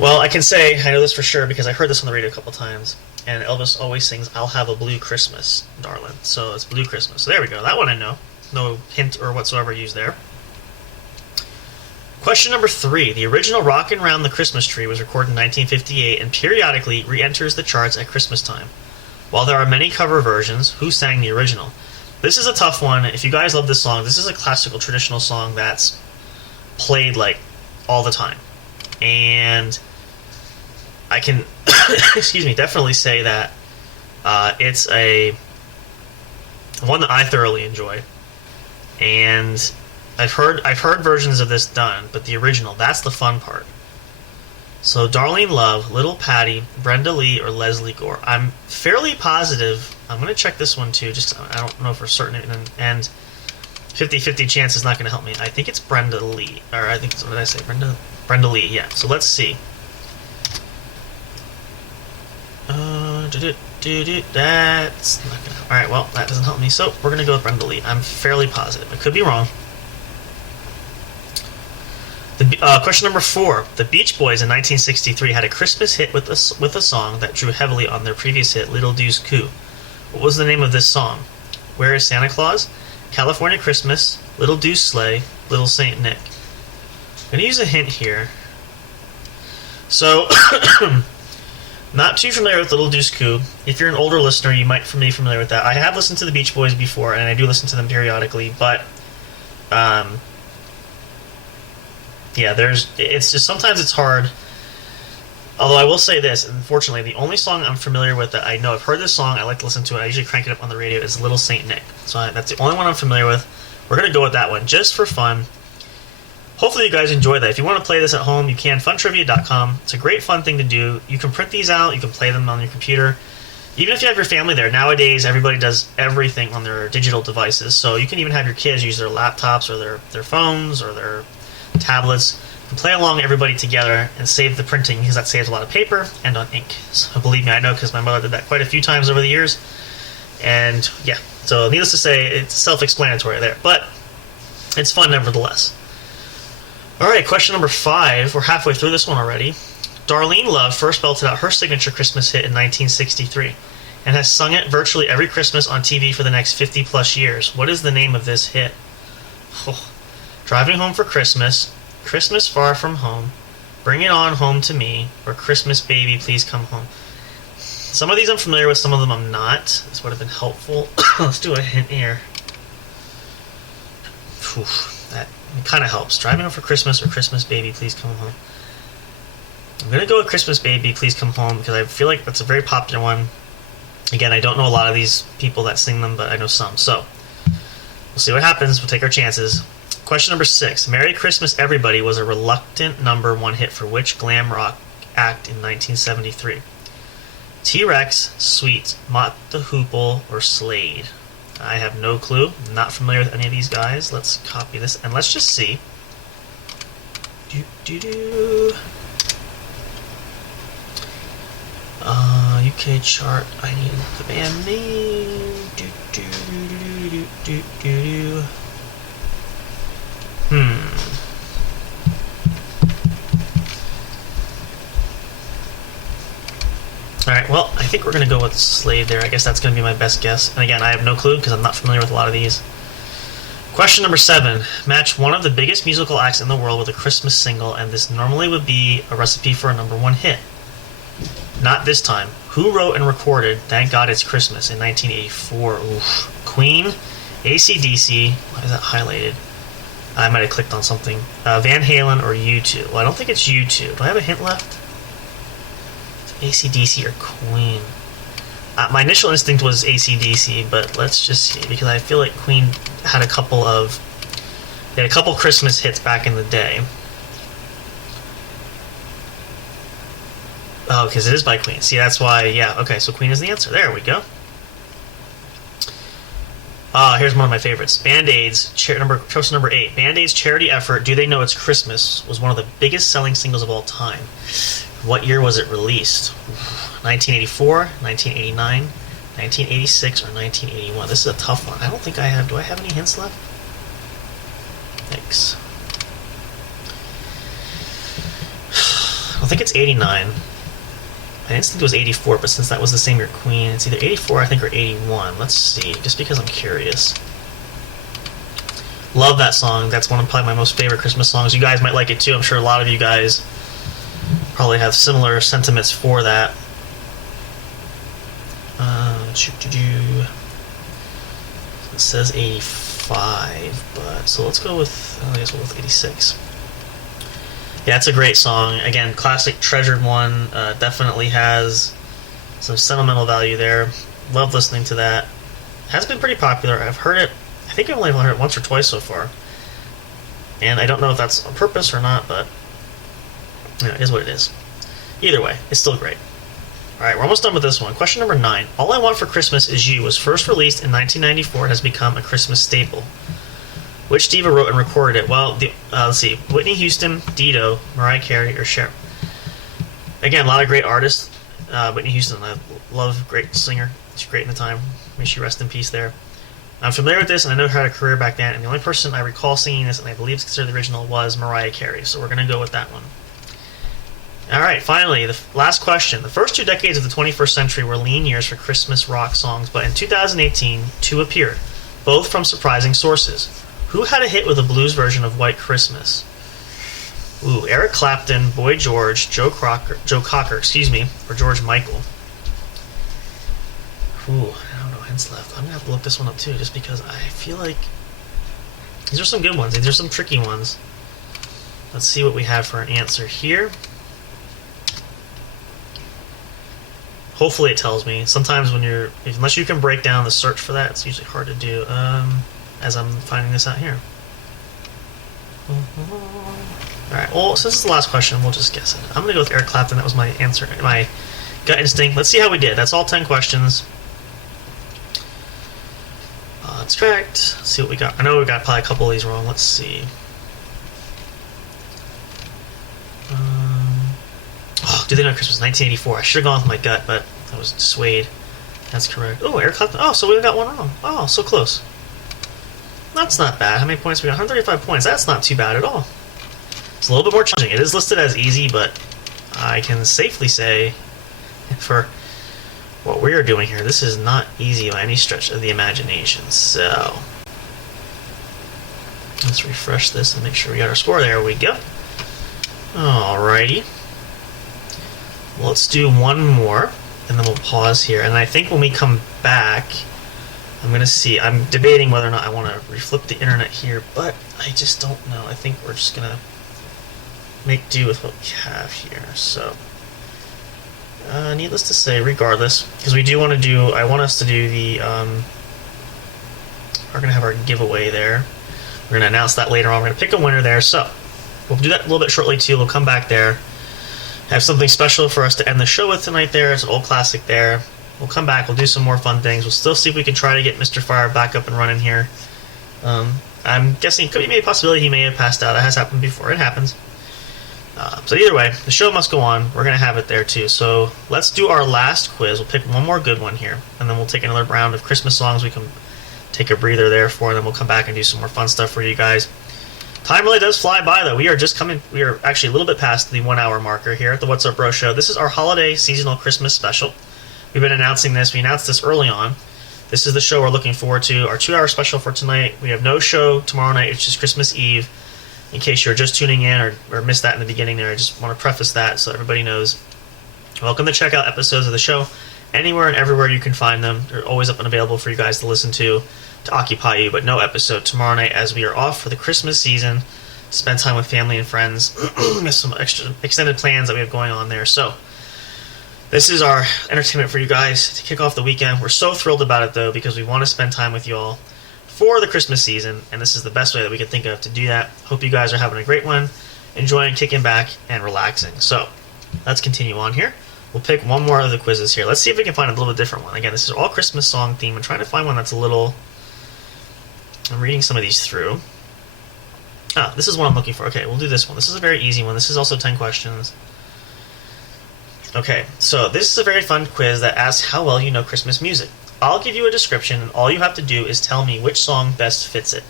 Well, I can say I know this for sure because I heard this on the radio a couple times, and Elvis always sings "I'll Have a Blue Christmas, Darling." So it's Blue Christmas. So there we go. That one I know. No hint or whatsoever used there. Question number 3. The original "Rockin' Round the Christmas Tree" was recorded in 1958 and periodically re-enters the charts at Christmas time. While there are many cover versions, who sang the original? This is a tough one. If you guys love this song, this is a classical traditional song that's played like all the time. And I can excuse me, definitely say that it's a one that I thoroughly enjoy. And I've heard versions of this done, but the original, that's the fun part. So Darlene Love, Little Patty, Brenda Lee, or Leslie Gore. I'm fairly positive. I'm going to check this one too, just I don't know for certain, and 50-50 chance is not going to help me. I think it's Brenda Lee, or I think, what did I say? Brenda Lee, yeah. So let's see. That's not going to help. Alright, well, that doesn't help me, so we're going to go with Brenda Lee. I'm fairly positive. I could be wrong. Question number 4. The Beach Boys in 1963 had a Christmas hit with a song that drew heavily on their previous hit, Little Deuce Coupe. What was the name of this song? Where is Santa Claus? California Christmas, Little Deuce Sleigh, Little Saint Nick. I'm going to use a hint here. So, not too familiar with Little Deuce Coupe. If you're an older listener, you might be familiar with that. I have listened to the Beach Boys before, and I do listen to them periodically, but yeah, it's just sometimes it's hard. Although I will say this, unfortunately, the only song I'm familiar with that I know I've heard this song, I like to listen to it, I usually crank it up on the radio, is Little Saint Nick. So that's the only one I'm familiar with. We're going to go with that one, just for fun. Hopefully you guys enjoy that. If you want to play this at home, you can. Funtrivia.com. It's a great fun thing to do. You can print these out, you can play them on your computer. Even if you have your family there, nowadays everybody does everything on their digital devices, so you can even have your kids use their laptops or their phones or their tablets and play along everybody together and save the printing, because that saves a lot of paper and on ink. So believe me, I know, because my mother did that quite a few times over the years. And yeah, so needless to say, it's self-explanatory there, but it's fun nevertheless. Alright, question number 5. We're halfway through this one already. Darlene Love first belted out her signature Christmas hit in 1963 and has sung it virtually every Christmas on TV for the next 50 plus years. What is the name of this hit? Oh. Driving Home for Christmas, Christmas Far From Home, Bring It On Home to Me, or Christmas Baby Please Come Home. Some of these I'm familiar with, some of them I'm not. This would have been helpful. Let's do a hint here. That kind of helps. Driving Home for Christmas or Christmas Baby Please Come Home. I'm going to go with Christmas Baby Please Come Home because I feel like that's a very popular one. Again, I don't know a lot of these people that sing them, but I know some. So, we'll see what happens. We'll take our chances. Question number 6. Merry Christmas Everybody was a reluctant #1 hit for which glam rock act in 1973? T-Rex, Sweet, Mott the Hoople, or Slade? I have no clue. I'm not familiar with any of these guys. Let's copy this and let's just see. UK chart. I need the band name. Alright, well, I think we're going to go with Slade there. I guess that's going to be my best guess. And again, I have no clue because I'm not familiar with a lot of these. Question number 7. Match one of the biggest musical acts in the world with a Christmas single, and this normally would be a recipe for a #1 hit. Not this time. Who wrote and recorded Thank God It's Christmas in 1984? Oof. Queen, AC/DC, why is that highlighted? I might have clicked on something. Van Halen or U2? Well, I don't think it's U2. Do I have a hint left? It's AC/DC or Queen? My initial instinct was AC/DC, but let's just see, because I feel like Queen had a couple Christmas hits back in the day. Oh, because it is by Queen. See, that's why, yeah, okay, so Queen is the answer. There we go. Here's one of my favorites. Band-Aid's, question number 8. Band-Aid's charity effort, Do They Know It's Christmas, was one of the biggest selling singles of all time. What year was it released? 1984, 1989, 1986, or 1981? This is a tough one. I don't think I have... Do I have any hints left? Thanks. I think it's 89. I didn't think it was 84, but since that was the same year Queen, it's either 84, I think, or 81. Let's see, just because I'm curious. Love that song. That's one of probably my most favorite Christmas songs. You guys might like it too. I'm sure a lot of you guys probably have similar sentiments for that. It says 85, but so let's go with, I guess we'll go with 86. Yeah, it's a great song. Again, classic, treasured one. Definitely has some sentimental value there. Love listening to that. Has been pretty popular. I've heard it, I think I've only heard it once or twice so far. And I don't know if that's on purpose or not, but it is what it is. Either way, it's still great. Alright, we're almost done with this one. Question number 9. All I Want for Christmas Is You was first released in 1994 and has become a Christmas staple. Which diva wrote and recorded it? Well, let's see. Whitney Houston, Dido, Mariah Carey, or Cher. Again, a lot of great artists. Whitney Houston, I love, great singer. She's great in the time. May she rest in peace there. I'm familiar with this, and I know her had a career back then, and the only person I recall singing this, and I believe it's considered the original, was Mariah Carey, so we're going to go with that one. Alright, finally, the last question. The first 2 decades of the 21st century were lean years for Christmas rock songs, but in 2018, 2 appeared, both from surprising sources. Who had a hit with a blues version of White Christmas? Ooh, Eric Clapton, Boy George, Joe Cocker, or George Michael. Ooh, I don't know, hints left. I'm going to have to look this one up too, just because I feel like these are some good ones. These are some tricky ones. Let's see what we have for an answer here. Hopefully it tells me. Sometimes when unless you can break down the search for that, it's usually hard to do. As I'm finding this out here. Alright, well, since it's the last question, we'll just guess it. I'm going to go with Eric Clapton. That was my answer, my gut instinct. Let's see how we did. That's all 10 questions. That's correct. Let's see what we got. I know we got probably a couple of these wrong. Let's see. Do They Know Christmas? 1984. I should have gone with my gut, but I was swayed. That's correct. Oh, Eric Clapton. Oh, so we got one wrong. Oh, so close. That's not bad. How many points we got? 135 points. That's not too bad at all. It's a little bit more challenging. It is listed as easy, but I can safely say, for what we are doing here, this is not easy by any stretch of the imagination. So, let's refresh this and make sure we got our score. There we go. Alrighty. Let's do one more, and then we'll pause here. And I think when we come back, I'm going to see. I'm debating whether or not I want to reflip the internet here, but I just don't know. I think we're just going to make do with what we have here. So, needless to say, regardless, because we do want to do, I want us to do the, we're going to have our giveaway there. We're going to announce that later on. We're going to pick a winner there. So, we'll do that a little bit shortly too. We'll come back there. Have something special for us to end the show with tonight there. It's an old classic there. We'll come back. We'll do some more fun things. We'll still see if we can try to get Mr. Fire back up and running here. I'm guessing it could be a possibility he may have passed out. It has happened before. It happens. So either way, the show must go on. We're going to have it there too. So let's do our last quiz. We'll pick one more good one here. And then we'll take another round of Christmas songs we can take a breather there for. And then we'll come back and do some more fun stuff for you guys. Time really does fly by, though. We are actually a little bit past the 1 hour marker here at the What's Up Bro Show. This is our holiday seasonal Christmas special. We've been announcing this. We announced this early on. This is the show we're looking forward to. Our 2 hour special for tonight. We have no show tomorrow night. It's just Christmas Eve. In case you're just tuning in or missed that in the beginning there, I just want to preface that so everybody knows. Welcome to check out episodes of the show. Anywhere and everywhere you can find them. They're always up and available for you guys to listen to occupy you, but no episode tomorrow night as we are off for the Christmas season to spend time with family and friends. There's some extra extended plans that we have going on there. So this is our entertainment for you guys to kick off the weekend. We're so thrilled about it, though, because we want to spend time with you all for the Christmas season, and this is the best way that we can think of to do that. Hope you guys are having a great one, enjoying kicking back and relaxing. So let's continue on here. We'll pick one more of the quizzes here. Let's see if we can find a little bit different one. Again, this is all Christmas song theme. I'm trying to find one that's a little... I'm reading some of these through. This is what I'm looking for. Okay, we'll do this one. This is a very easy one. This is also 10 questions. Okay, so this is a very fun quiz that asks how well you know Christmas music. I'll give you a description, and all you have to do is tell me which song best fits it.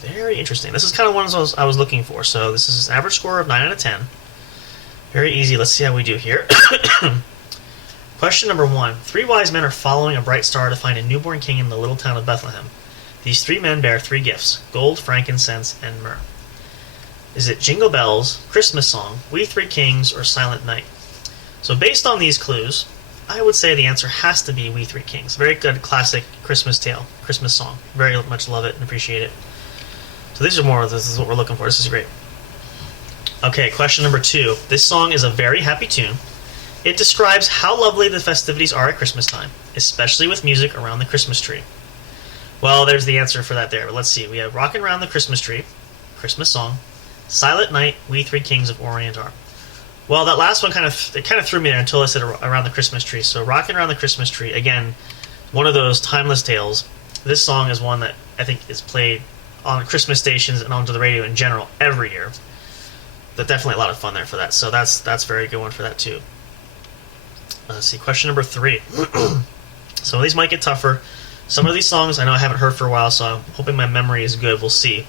Very interesting. This is kind of one I was looking for. So this is an average score of 9 out of 10. Very easy. Let's see how we do here. Question number 1. 3 wise men are following a bright star to find a newborn king in the little town of Bethlehem. These 3 men bear 3 gifts: gold, frankincense, and myrrh. Is it Jingle Bells, Christmas Song, We Three Kings, or Silent Night? So based on these clues, I would say the answer has to be We Three Kings. Very good classic Christmas tale, Christmas song. Very much love it and appreciate it. So this is what we're looking for. This is great. Okay, question number 2. This song is a very happy tune. It describes how lovely the festivities are at Christmas time, especially with music around the Christmas tree. Well, there's the answer for that there. But let's see. We have Rockin' Around the Christmas Tree, Christmas Song, Silent Night, We Three Kings of Orient Are. Well, that last one kind of threw me there until I said Around the Christmas Tree. So Rockin' Around the Christmas Tree, again, one of those timeless tales. This song is one that I think is played on Christmas stations and onto the radio in general every year. But definitely a lot of fun there for that. So that's a very good one for that too. Let's see, question number 3. Some of these might get tougher. Some of these songs I know I haven't heard for a while, so I'm hoping my memory is good. We'll see.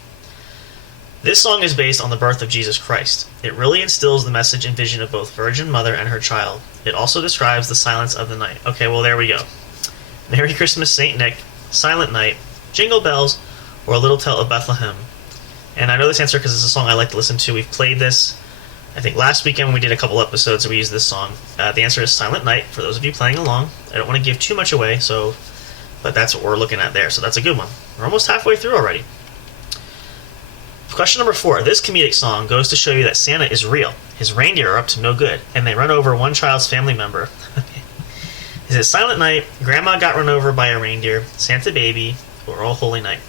This song is based on the birth of Jesus Christ. It really instills the message and vision of both Virgin Mother and her child. It also describes the silence of the night. Okay, well, there we go. Merry Christmas, St. Nick, Silent Night, Jingle Bells, or A Little Tale of Bethlehem. And I know this answer because it's a song I like to listen to. We've played this, I think, last weekend when we did a couple episodes, we used this song. The answer is Silent Night, for those of you playing along. I don't want to give too much away, but that's what we're looking at there, so that's a good one. We're almost halfway through already. Question number 4. This comedic song goes to show you that Santa is real. His reindeer are up to no good, and they run over one child's family member. Is it Silent Night, Grandma Got Run Over by a Reindeer, Santa Baby, or Oh Holy Night?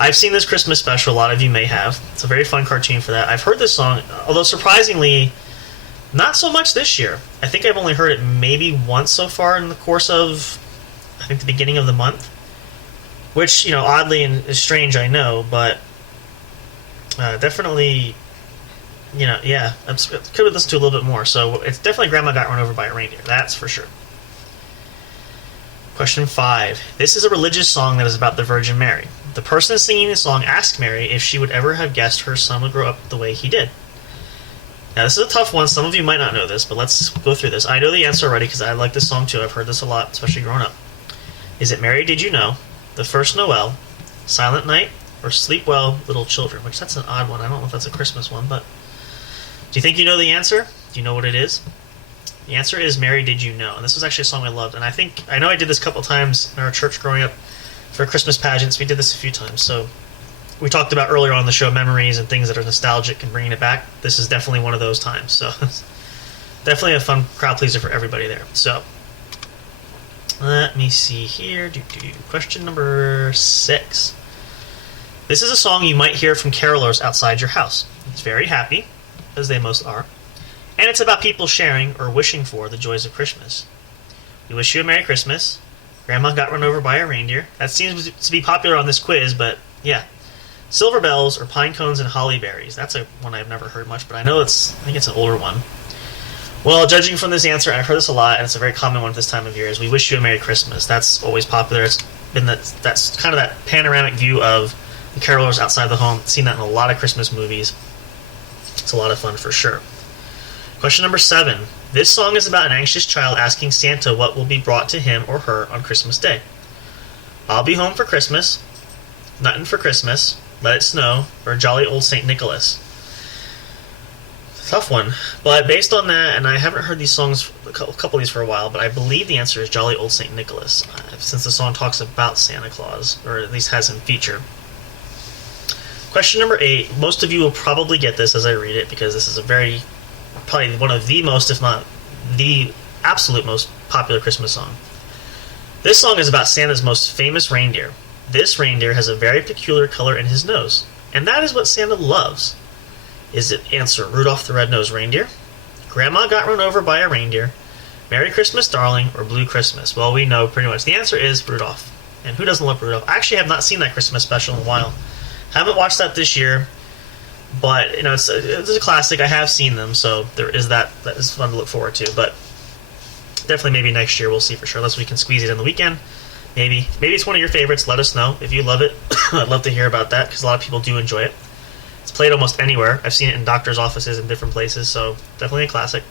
I've seen this Christmas special. A lot of you may have. It's a very fun cartoon for that. I've heard this song, although surprisingly, not so much this year. I think I've only heard it maybe once so far in the course of, I think, the beginning of the month. Which, oddly and is strange, I know, but definitely, yeah, I could have listened to a little bit more. So it's definitely Grandma Got Run Over by a Reindeer. That's for sure. Question 5. This is a religious song that is about the Virgin Mary. The person singing the song asked Mary if she would ever have guessed her son would grow up the way he did. Now, this is a tough one. Some of you might not know this, but let's go through this. I know the answer already because I like this song too. I've heard this a lot, especially growing up. Is it Mary Did You Know, The First Noel, Silent Night, or Sleep Well, Little Children? Which, that's an odd one. I don't know if that's a Christmas one, but do you think you know the answer? Do you know what it is? The answer is Mary Did You Know, and this was actually a song I loved, and I know I did this a couple times in our church growing up for Christmas pageants. We did this a few times, so we talked about earlier on the show memories and things that are nostalgic and bringing it back. This is definitely one of those times, so definitely a fun crowd pleaser for everybody there. So let me see here. Question number 6. This is a song you might hear from carolers outside your house. It's very happy, as they most are, and it's about people sharing or wishing for the joys of Christmas. We wish you a Merry Christmas. Grandma Got Run Over by a Reindeer. That seems to be popular on this quiz, but yeah. Silver Bells or Pine Cones and Holly Berries. That's a one I've never heard much, but I think it's an older one. Well, judging from this answer, I've heard this a lot, and it's a very common one this time of year, is We Wish You a Merry Christmas. That's always popular. It's been that's kind of that panoramic view of the carolers outside the home. Seen that in a lot of Christmas movies. It's a lot of fun for sure. Question number 7. This song is about an anxious child asking Santa what will be brought to him or her on Christmas Day. I'll Be Home for Christmas, Nuttin' for Christmas, Let It Snow, or Jolly Old St. Nicholas. Tough one. But based on that, and I haven't heard these songs, a couple of these for a while, but I believe the answer is Jolly Old St. Nicholas, since the song talks about Santa Claus, or at least has him featured. Question number 8. Most of you will probably get this as I read it, because this is probably one of the most, if not the absolute most popular Christmas song. This song is about Santa's most famous reindeer. This reindeer has a very peculiar color in his nose, and that is what Santa loves. Is it answer Rudolph the Red-Nosed Reindeer, Grandma Got Run Over by a Reindeer, Merry Christmas Darling, or Blue Christmas? Well, we know pretty much. The answer is Rudolph. And who doesn't love Rudolph? I actually have not seen that Christmas special in a while. Haven't watched that this year. But, it's a classic. I have seen them, so there is that. That is fun to look forward to. But definitely maybe next year we'll see for sure, unless we can squeeze it in the weekend. Maybe it's one of your favorites. Let us know if you love it. I'd love to hear about that, because a lot of people do enjoy it. It's played almost anywhere. I've seen it in doctors' offices and different places, so definitely a classic.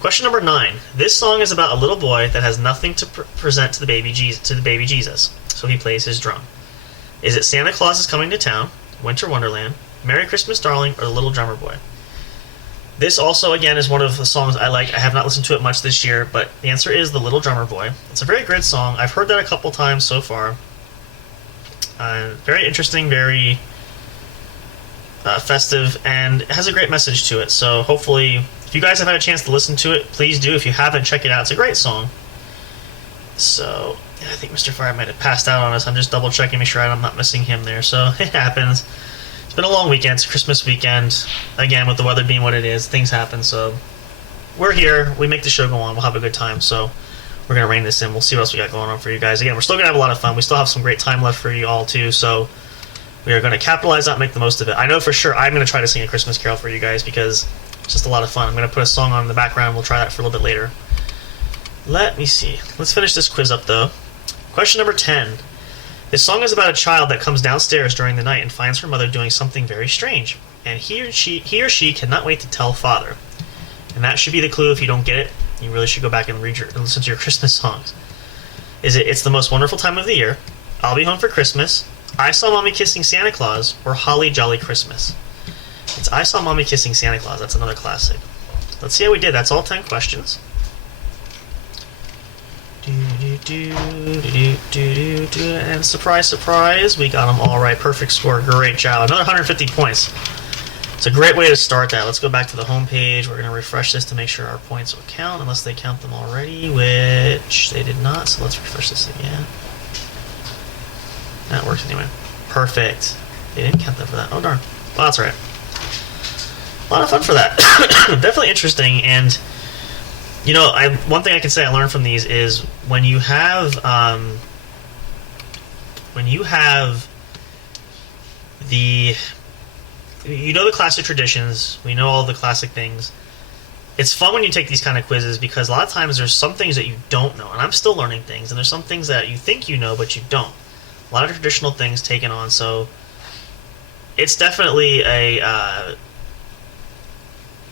Question number 9. This song is about a little boy that has nothing to present to the baby Jesus, so he plays his drum. Is it Santa Claus is Coming to Town, Winter Wonderland, Merry Christmas Darling, or The Little Drummer Boy? This also, again, is one of the songs I like. I have not listened to it much this year, but the answer is The Little Drummer Boy. It's a very great song. I've heard that a couple times so far. Very interesting, very festive, and it has a great message to it. So hopefully, if you guys have had a chance to listen to it, please do. If you haven't, check it out. It's a great song. So, yeah, I think Mr. Fire might have passed out on us. I'm just double-checking, make sure I'm not missing him there. So, it happens. It's been a long weekend. It's Christmas weekend. Again, with the weather being what it is, things happen. So, we're here. We make the show go on. We'll have a good time. So, we're going to rein this in. We'll see what else we got going on for you guys. Again, we're still going to have a lot of fun. We still have some great time left for you all, too. So, we are going to capitalize on it, make the most of it. I know for sure I'm going to try to sing a Christmas carol for you guys because it's just a lot of fun. I'm going to put a song on in the background. We'll try that for a little bit later. Let me see. Let's finish this quiz up, though. Question number 10. This song is about a child that comes downstairs during the night and finds her mother doing something very strange, and he or she cannot wait to tell father. And that should be the clue. If you don't get it, you really should go back and listen to your Christmas songs. Is it It's the Most Wonderful Time of the Year, I'll Be Home for Christmas, I Saw Mommy Kissing Santa Claus, or Holly Jolly Christmas? It's I Saw Mommy Kissing Santa Claus. That's another classic. Let's see how we did. That's all 10 questions. And surprise, surprise, we got them all right. Perfect score. Great job. Another 150 points. It's a great way to start that. Let's go back to the home page. We're going to refresh this to make sure our points will count, unless they count them already, which they did not. So let's refresh this again. That works anyway. Perfect. They didn't count that for that. Oh, darn. Well, that's all right. A lot of fun for that. Definitely interesting. And, you know, one thing I can say I learned from these is when you have the classic traditions, we know all the classic things. It's fun when you take these kind of quizzes because a lot of times there's some things that you don't know, and I'm still learning things, and there's some things that you think you know but you don't. A lot of traditional things taken on, so it's definitely a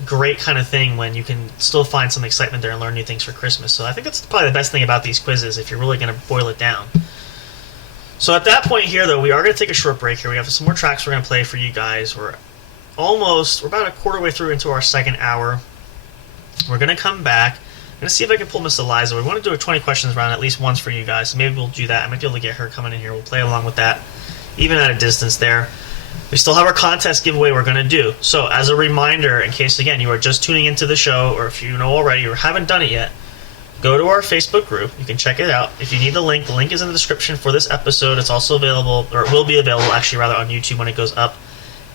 great kind of thing when you can still find some excitement there and learn new things for Christmas. So I think that's probably the best thing about these quizzes if you're really going to boil it down. So at that point here, though, we are going to take a short break here. We have some more tracks we're going to play for you guys. We're about a quarter way through into our second hour. We're going to come back. I'm going to see if I can pull Miss Eliza. We want to do a 20 questions round at least once for you guys, so maybe we'll do that. I might be able to get her coming in here. We'll play along with that, even at a distance there. We still have our contest giveaway we're going to do. So as a reminder, in case, again, you are just tuning into the show, or if you know already or haven't done it yet, go to our Facebook group. You can check it out. If you need the link is in the description for this episode. It's also available, or it will be available, actually, rather, on YouTube when it goes up.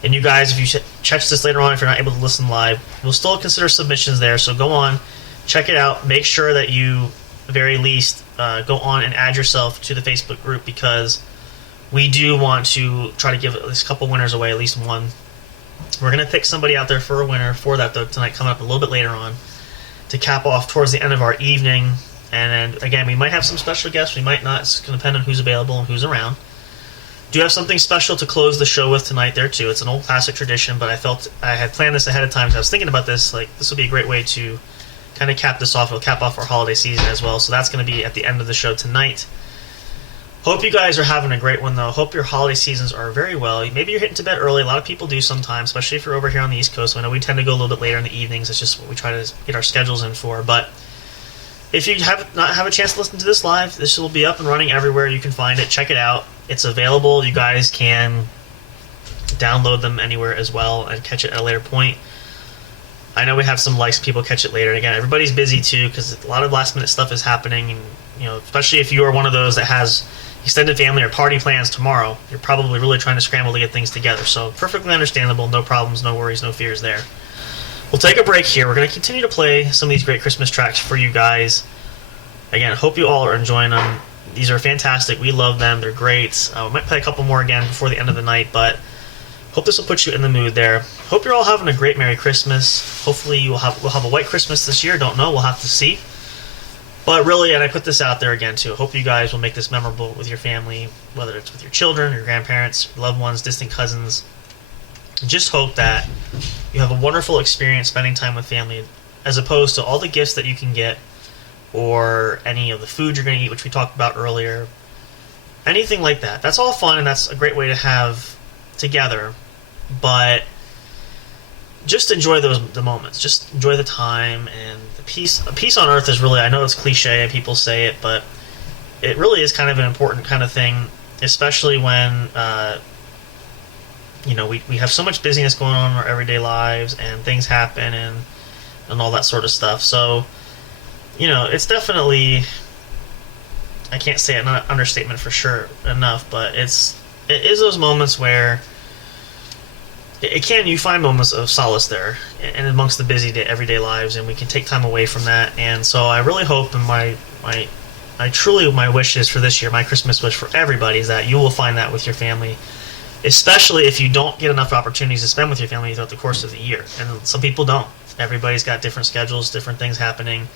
And you guys, if you catch this later on, if you're not able to listen live, we'll still consider submissions there. So go on, check it out. Make sure that you, at the very least, go on and add yourself to the Facebook group, because we do want to try to give at least a couple winners away, at least one. We're going to pick somebody out there for a winner for that, though, tonight, coming up a little bit later on, to cap off towards the end of our evening. And then, again, we might have some special guests. We might not. It's going to depend on who's available and who's around. Do have something special to close the show with tonight there, too. It's an old classic tradition, but I felt I had planned this ahead of time, so I was thinking about this. Like, this would be a great way to kind of cap this off. It'll cap off our holiday season as well, so that's going to be at the end of the show tonight. Hope you guys are having a great one, though. Hope your holiday seasons are very well. Maybe you're hitting to bed early. A lot of people do sometimes, especially if you're over here on the East Coast. I know we tend to go a little bit later in the evenings. It's just what we try to get our schedules in for. But if you not have a chance to listen to this live, this will be up and running everywhere you can find it. Check it out. It's available. You guys can download them anywhere as well and catch it at a later point. I know we have some likes, people catch it later. And again, everybody's busy too, because a lot of last minute stuff is happening. And, you know, especially if you are one of those that has extended family or party plans tomorrow, you're probably really trying to scramble to get things together. So perfectly understandable. No problems, no worries, no fears there. We'll take a break here. We're going to continue to play some of these great Christmas tracks for you guys. Again, I hope you all are enjoying them. These are fantastic. We love them. They're great. We might play a couple more again before the end of the night, but hope this will put you in the mood there. Hope you're all having a great Merry Christmas. Hopefully we'll have a white Christmas this year. Don't know. We'll have to see. But really, and I put this out there again too, hope you guys will make this memorable with your family, whether it's with your children, your grandparents, your loved ones, distant cousins, just hope that you have a wonderful experience spending time with family, as opposed to all the gifts that you can get or any of the food you're going to eat, which we talked about earlier. Anything like that. That's all fun, and that's a great way to have together. But just enjoy the moments. Just enjoy the time and the peace. Peace on earth is really, I know it's cliche, people say it, but it really is kind of an important kind of thing, especially when we have so much busyness going on in our everyday lives, and things happen and all that sort of stuff. So, it's definitely, I can't say an understatement for sure enough, but it is those moments where you find moments of solace there, and amongst the busy everyday lives, and we can take time away from that. And so I really hope, and my wish is for this year, my Christmas wish for everybody, is that you will find that with your family, especially if you don't get enough opportunities to spend with your family throughout the course of the year. And some people don't. Everybody's got different schedules, different things happening.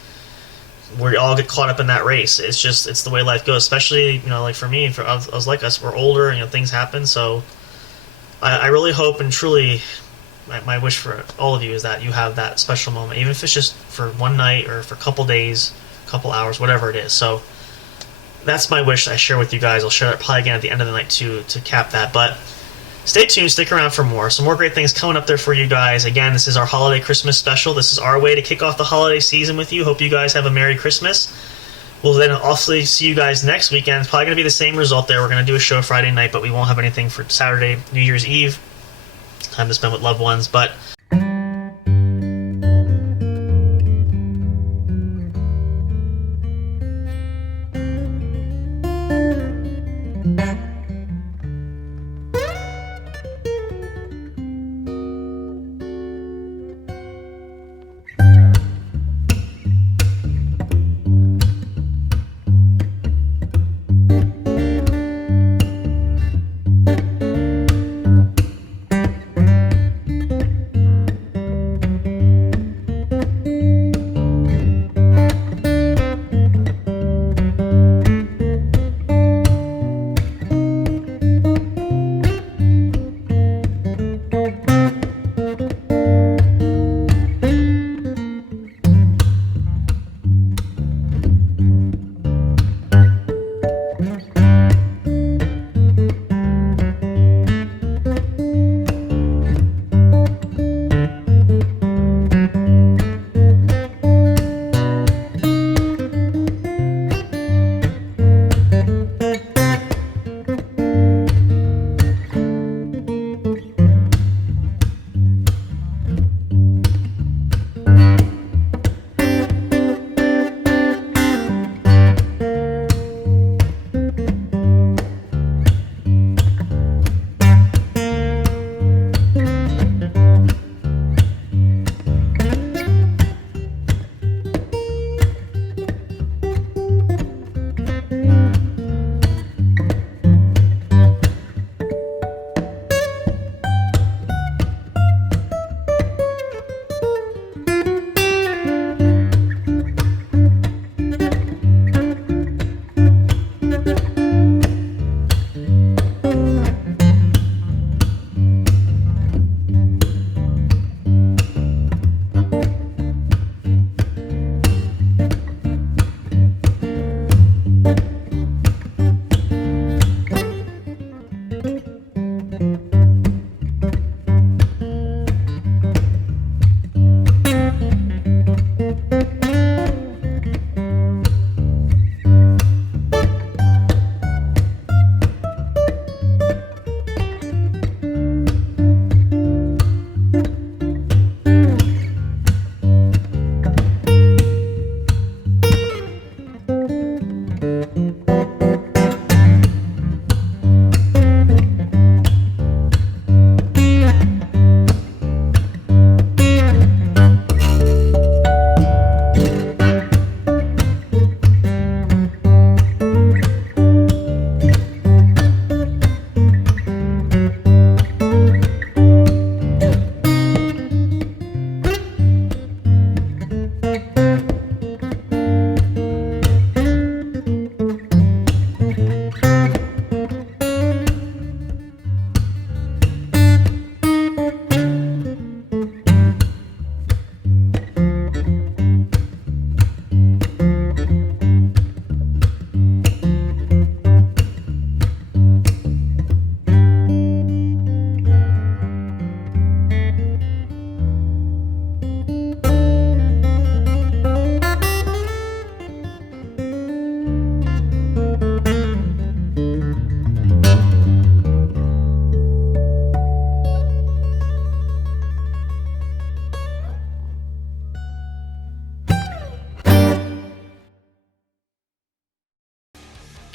We all get caught up in that race. It's the way life goes, especially, like for me, for us like us, we're older, things happen. So I really hope, and truly, my wish for all of you is that you have that special moment, even if it's just for one night or for a couple days, a couple hours, whatever it is. So that's my wish I share with you guys. I'll share it probably again at the end of the night to cap that. But stay tuned, stick around for more. Some more great things coming up there for you guys. Again, this is our holiday Christmas special. This is our way to kick off the holiday season with you. Hope you guys have a Merry Christmas. We'll then also see you guys next weekend. It's probably going to be the same result there. We're going to do a show Friday night, but we won't have anything for Saturday, New Year's Eve. Time to spend with loved ones. But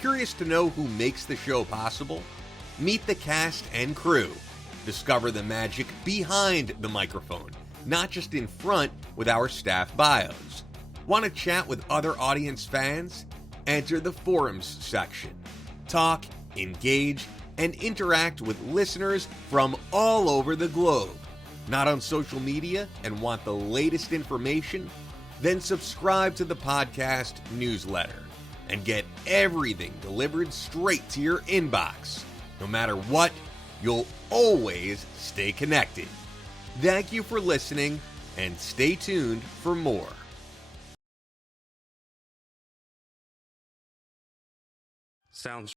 Curious to know who makes the show possible? Meet the cast and crew. Discover the magic behind the microphone, not just in front with our staff bios. Want to chat with other audience fans? Enter the forums section. Talk, engage, and interact with listeners from all over the globe. Not on social media and want the latest information? Then subscribe to the podcast newsletter and get everything delivered straight to your inbox. No matter what, you'll always stay connected. Thank you for listening, and stay tuned for more. Sounds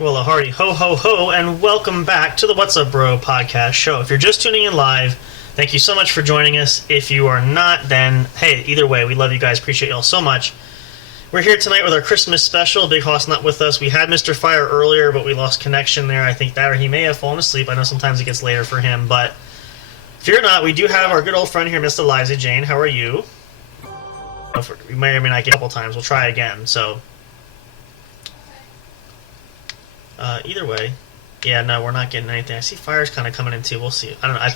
Well, a hearty ho, and welcome back to the What's Up Bro podcast show. If you're just tuning in live, thank you so much for joining us. If you are not, then, hey, either way, we love you guys, appreciate y'all so much. We're here tonight with our Christmas special. Big Hoss not with us. We had Mr. Fire earlier, but we lost connection there. I think that, or he may have fallen asleep. I know sometimes it gets later for him, but fear not, we do have our good old friend here, Miss Eliza Jane. How are you? We may or may not get a couple times. We'll try again, so... either way, yeah, no, we're not getting anything. I see Fire's kind of coming in too. We'll see. I don't know. I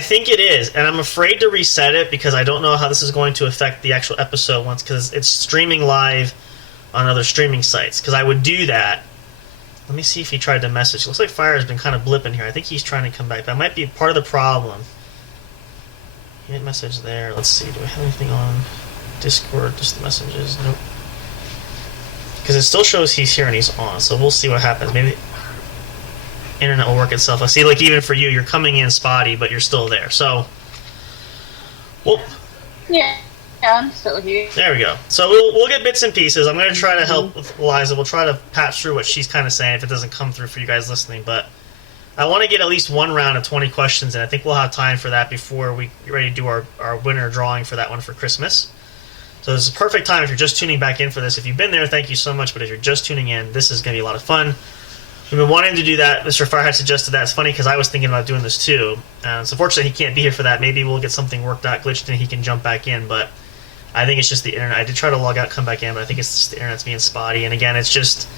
think it is, and I'm afraid to reset it because I don't know how this is going to affect the actual episode once, because it's streaming live on other streaming sites. Because I would do that. Let me see if he tried to message. Looks like Fire has been kind of blipping here. I think he's trying to come back. That might be part of the problem. He didn't message there. Let's see. Do I have anything on Discord? Just the messages. Nope. Because it still shows he's here and he's on, so we'll see what happens. Maybe internet will work itself. I see, like, even for you, you're coming in spotty, but you're still there. So, well, yeah, I'm still here. There we go. So we'll get bits and pieces. I'm going to try to help with Eliza. We'll try to patch through what she's kind of saying if it doesn't come through for you guys listening. But I want to get at least one round of 20 questions, and I think we'll have time for that before we get ready to do our winner drawing for that one for Christmas. So this is a perfect time if you're just tuning back in for this. If you've been there, thank you so much. But if you're just tuning in, this is going to be a lot of fun. We've been wanting to do that. Mr. Firehead suggested that. It's funny because I was thinking about doing this too. So unfortunately, he can't be here for that. Maybe we'll get something worked out, glitched, and he can jump back in. But I think it's just the internet. I did try to log out, come back in, but I think it's just the internet's being spotty. And again, it's just,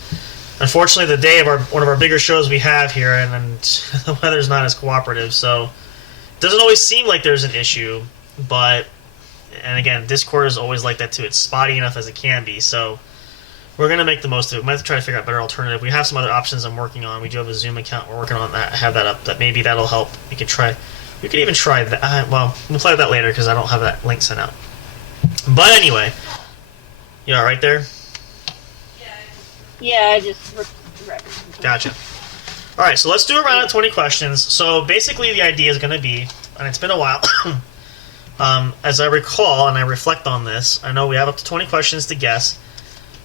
unfortunately, the day of one of our bigger shows we have here, and the weather's not as cooperative. So it doesn't always seem like there's an issue, but... And again, Discord is always like that too. It's spotty enough as it can be, so we're going to make the most of it. We might have to try to figure out a better alternative. We have some other options I'm working on. We do have a Zoom account. We're working on that. I have that up. That maybe that'll help. We could even try that. Well, we'll play with that later because I don't have that link sent out. But anyway, you all right there? Yeah, I just... Gotcha. All right, so let's do a round of 20 questions. So basically the idea is going to be, and it's been a while... as I recall, and I reflect on this, I know we have up to 20 questions to guess.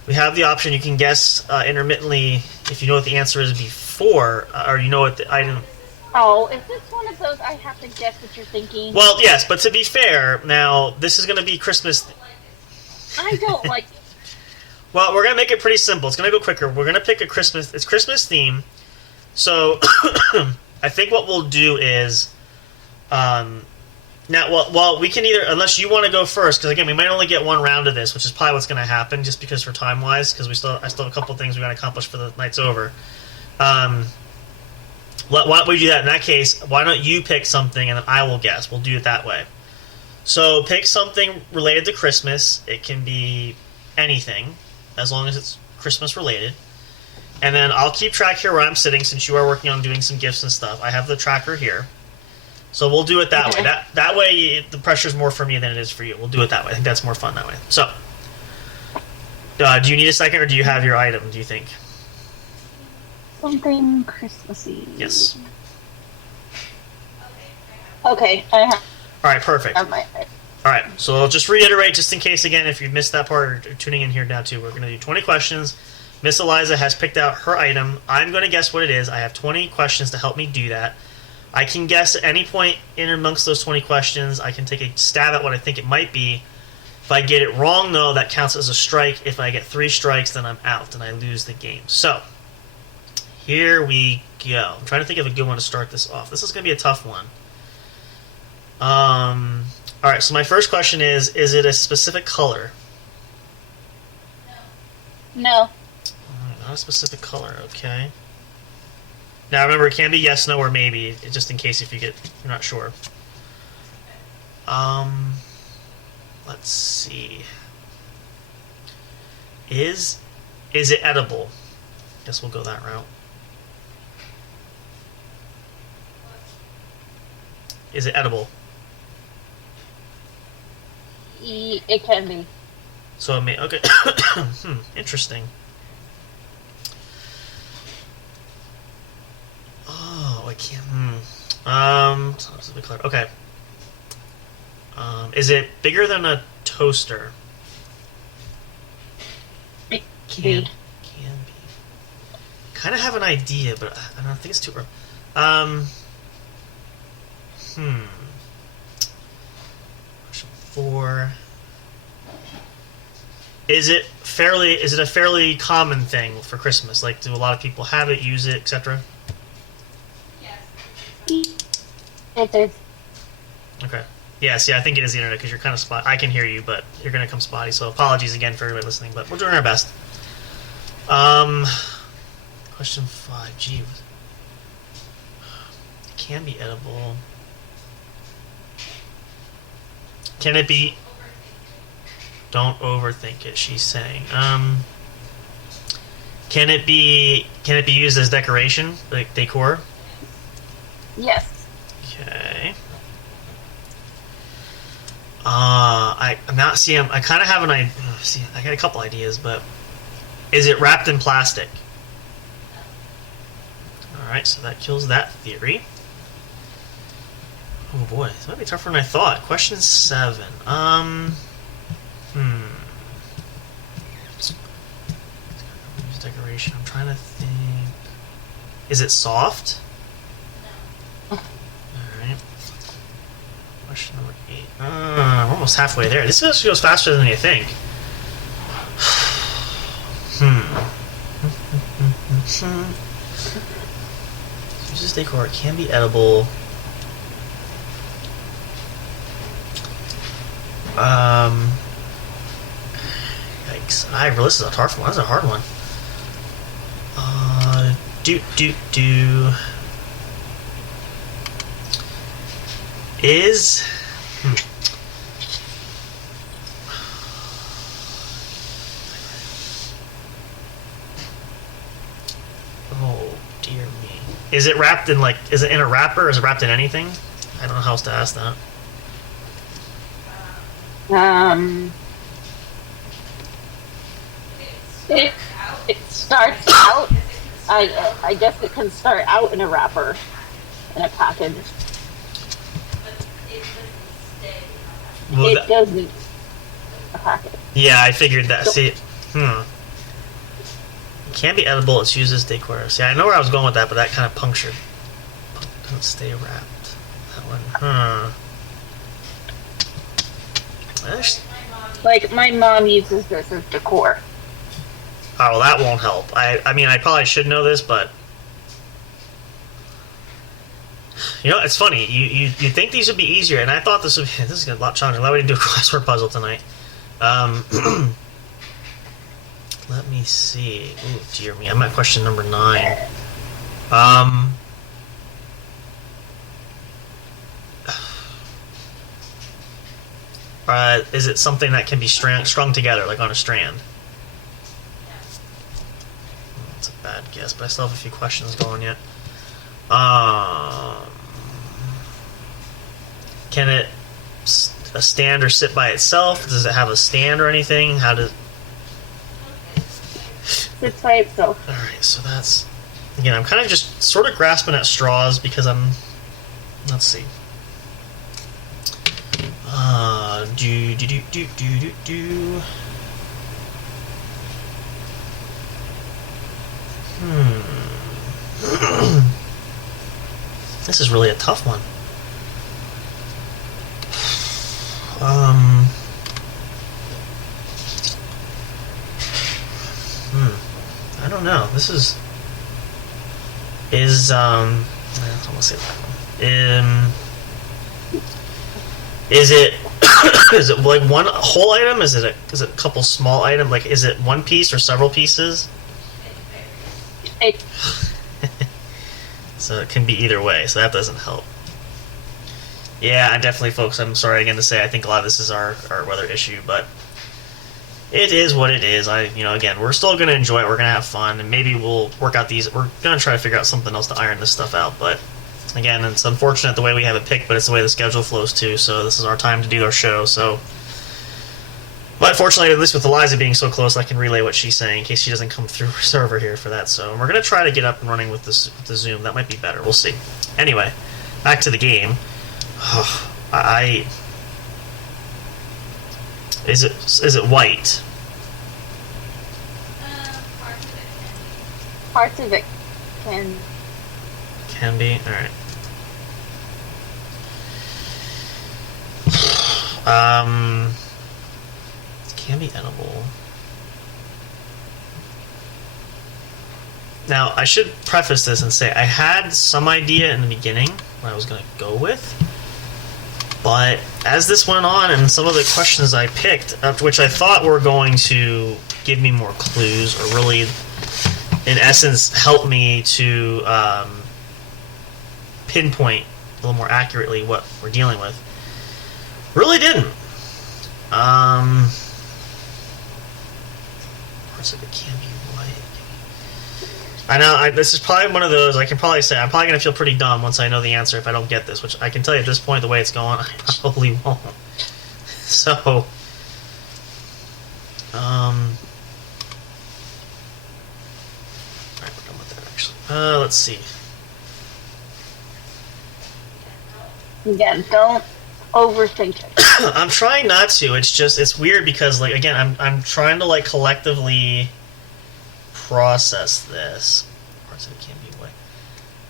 We have the option you can guess intermittently if you know what the answer is before, or you know what the item... Oh, is this one of those I have to guess what you're thinking? Well, yes, but to be fair, now, this is going to be Christmas... I don't like... Well, we're going to make it pretty simple. It's going to go quicker. We're going to pick a Christmas... It's Christmas theme, so I think what we'll do is... Now, well, we can either, unless you want to go first, because again, we might only get one round of this, which is probably what's going to happen, just because for time-wise, because I still have a couple things we got to accomplish for the night's over. Why don't we do that? In that case, why don't you pick something, and then I will guess. We'll do it that way. So, pick something related to Christmas. It can be anything, as long as it's Christmas-related. And then I'll keep track here where I'm sitting, since you are working on doing some gifts and stuff. I have the tracker here. So we'll do it that way. That way, the pressure's more for me than it is for you. We'll do it that way. I think that's more fun that way. So, do you need a second, or do you have your item, do you think? Something Christmassy. Yes. Okay, I have... All right, perfect. All right, so I'll just reiterate, just in case, again, if you missed that part or tuning in here now, too, we're going to do 20 questions. Miss Eliza has picked out her item. I'm going to guess what it is. I have 20 questions to help me do that. I can guess at any point in amongst those 20 questions. I can take a stab at what I think it might be. If I get it wrong, though, that counts as a strike. If I get 3 strikes, then I'm out and I lose the game. So, here we go. I'm trying to think of a good one to start this off. This is going to be a tough one. Alright, so my first question is it a specific color? No. Alright, not a specific color, okay. Now remember, it can be yes, no, or maybe, just in case if you're not sure. Let's see. Is it edible? Guess we'll go that route. Is it edible? It can be. So it may, okay. Interesting. Oh, I can't. So be clear. Okay. Is it bigger than a toaster? Can be. Kind of have an idea, but I don't think it's too early. Question 4. Is it a fairly common thing for Christmas? Like, do a lot of people have it, use it, etc.? It is. Okay. Yeah, see, I think it is the internet because you're kind of spot. I can hear you, but you're going to come spotty. So apologies again for everybody listening, but we're doing our best. Question 5. Gee, it can be edible. Can it be? Don't overthink it. She's saying. Can it be used as decoration, like decor? Yes. Okay. I'm not seeing. I kind of have an idea. See, I got a couple ideas, but is it wrapped in plastic? All right, so that kills that theory. Oh boy, this might be tougher than I thought. Question 7. Decoration. I'm trying to think. Is it soft? All right. Question number 8. We're almost halfway there. This goes faster than you think. Uses decor. It can be edible. Yikes. This is a tough one. That's a hard one. Is oh dear me. Is it wrapped in is it in a wrapper or is it wrapped in anything? I don't know how else to ask that. It starts out. I guess it can start out in a wrapper, in a package. Well, it doesn't. A package. Yeah, I figured that. See, It can be edible. It's used as decor. See, I know where I was going with that, but that kind of punctured. Don't stay wrapped. That one. Like, my mom uses this as decor. Oh, well, that won't help. I mean, I probably should know this, but you know, it's funny. You think these would be easier, and I thought this would be. This is a lot challenging. Why would we do a crossword puzzle tonight? Let me see. Oh dear me, I'm at question number 9. Is it something that can be strung together, like on a strand? That's a bad guess, but I still have a few questions going yet. Can it stand or sit by itself? Does it have a stand or anything? How does Sits by itself. All right, so that's again. I'm kind of just sort of grasping at straws because I'm. Let's see. This is really a tough one. I don't know. This is I don't say that one. Is it is it like one whole item? Is it a couple small items? Like, is it one piece or several pieces? So it can be either way. So that doesn't help. Yeah, I definitely, folks. I'm sorry again to say. I think a lot of this is our weather issue, but it is what it is. Again, we're still going to enjoy it. We're going to have fun, and maybe we'll work out these. We're going to try to figure out something else to iron this stuff out. But again, it's unfortunate the way we have it picked, but it's the way the schedule flows too. So this is our time to do our show. So, but fortunately, at least with Eliza being so close, I can relay what she's saying in case she doesn't come through her server here for that. So we're going to try to get up and running with this with the Zoom. That might be better. We'll see. Anyway, back to the game. Is it white? Parts of it can be. All right. Can be edible. Now, I should preface this and say I had some idea in the beginning what I was going to go with, but as this went on and some of the questions I picked, which I thought were going to give me more clues or really, in essence, help me to pinpoint a little more accurately what we're dealing with, really didn't. Parts of it can be white. I know, this is probably one of those, I can probably say, I'm probably going to feel pretty dumb once I know the answer if I don't get this, which I can tell you at this point, the way it's going, I probably won't. So, alright, we're done with that, actually. Let's see. Again, don't overthink it. I'm trying not to. It's weird because, like, again, I'm trying to, like, collectively process this. Parts of it can't be white.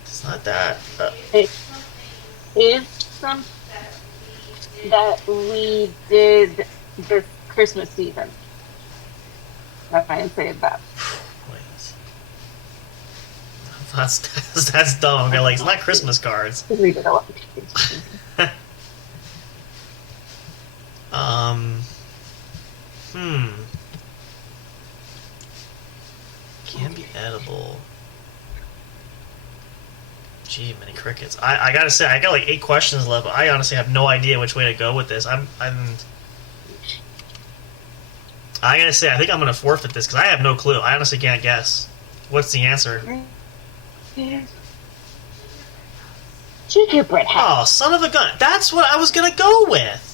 It's not that. It is something that we did this Christmas season. I can say that. Wait. That's dumb. Okay, like, it's not Christmas cards. Read it a lot. Can be edible. Gee, many crickets. I gotta say, I got like 8 questions left, but I honestly have no idea which way to go with this. I gotta say, I think I'm gonna forfeit this because I have no clue. I honestly can't guess. What's the answer? Gingerbread house. Oh, son of a gun! That's what I was gonna go with.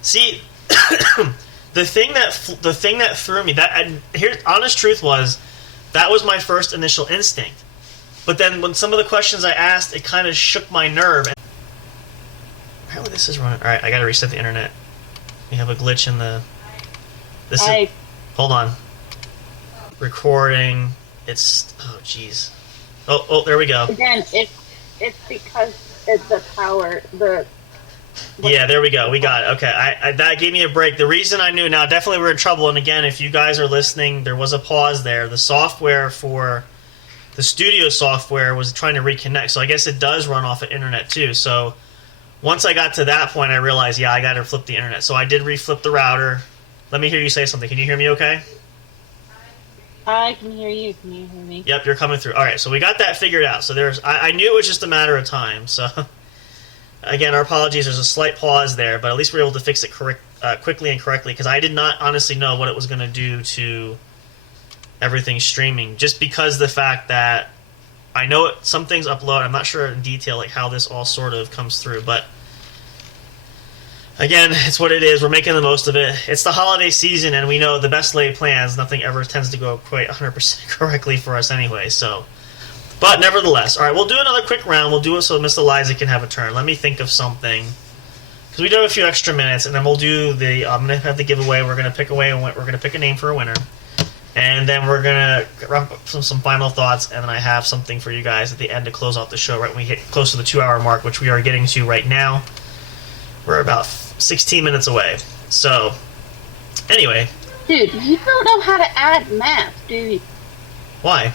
See, the thing that threw me, honest truth was, that was my first initial instinct. But then when some of the questions I asked, it kind of shook my nerve. Apparently this is running. All right, I gotta reset the internet. We have a glitch in the. Hold on. Recording. It's. Oh, jeez. Oh, there we go. Again, it's because it's the power. Yeah, there we go. We got it. Okay, that gave me a break. The reason I knew, now definitely we're in trouble, and again, if you guys are listening, there was a pause there. The software for the studio software was trying to reconnect, so I guess it does run off of internet too. So once I got to that point, I realized, yeah, I got to flip the internet. So I did reflip the router. Let me hear you say something. Can you hear me okay? I can hear you. Can you hear me? Yep, you're coming through. All right, so we got that figured out. So I knew it was just a matter of time, so... Again, our apologies. There's a slight pause there, but at least we were able to fix it quickly and correctly, because I did not honestly know what it was going to do to everything streaming, just because the fact that I know some things upload. I'm not sure in detail like how this all sort of comes through, but again, it's what it is. We're making the most of it. It's the holiday season, and we know the best laid plans, nothing ever tends to go quite 100% correctly for us anyway, so... But nevertheless, all right, we'll do another quick round. We'll do it so Miss Eliza can have a turn. Let me think of something, because we do have a few extra minutes, and then we'll do the. I'm gonna have the giveaway. We're gonna pick a name for a winner, and then we're gonna wrap up some final thoughts, and then I have something for you guys at the end to close off the show. Right when we hit close to the 2-hour mark, which we are getting to right now. We're about 16 minutes away. So, anyway. Dude, you don't know how to add math, do you? Why?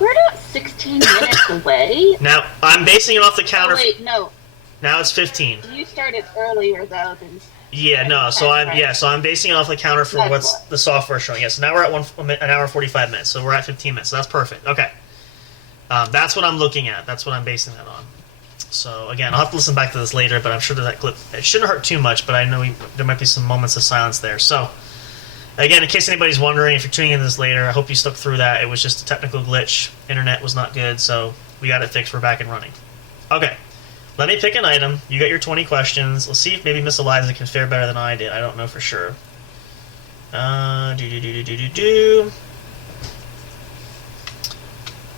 We're not 16 minutes away. Now, I'm basing it off the counter. Oh, wait, no. Now it's 15. You started earlier, though, than... Yeah, no, so I'm basing it off the counter for what's the software showing. Yeah, so now we're at an hour and 45 minutes, so we're at 15 minutes, so that's perfect. Okay. That's what I'm looking at. That's what I'm basing that on. So, again, I'll have to listen back to this later, but I'm sure that clip, it shouldn't hurt too much, but I know there might be some moments of silence there. So, Again, in case anybody's wondering, if you're tuning into this later, I hope you stuck through that. It was just a technical glitch. Internet was not good, so we got it fixed. We're back and running. Okay. Let me pick an item. You got your 20 questions. Let's see if maybe Miss Eliza can fare better than I did. I don't know for sure.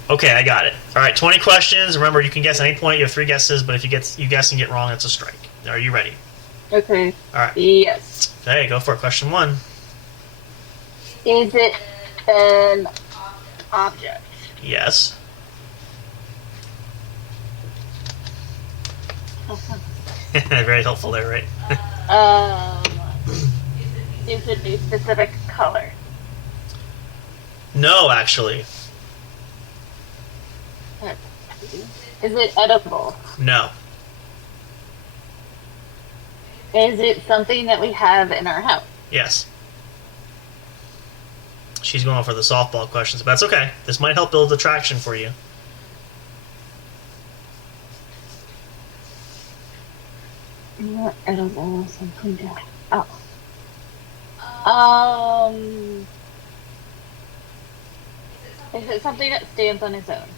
Okay, I got it. All right, 20 questions. Remember, you can guess at any point. You have 3 guesses, but if you guess and get wrong, it's a strike. Are you ready? Okay. All right. Yes. Okay, go for it. Question 1. Is it an object? Yes. Very helpful there, right? Is it a specific color? No, actually. Is it edible? No. Is it something that we have in our house? Yes. She's going for the softball questions, but that's okay. This might help build attraction for you. Not edible, something to... Oh. Is it something that stands on its own?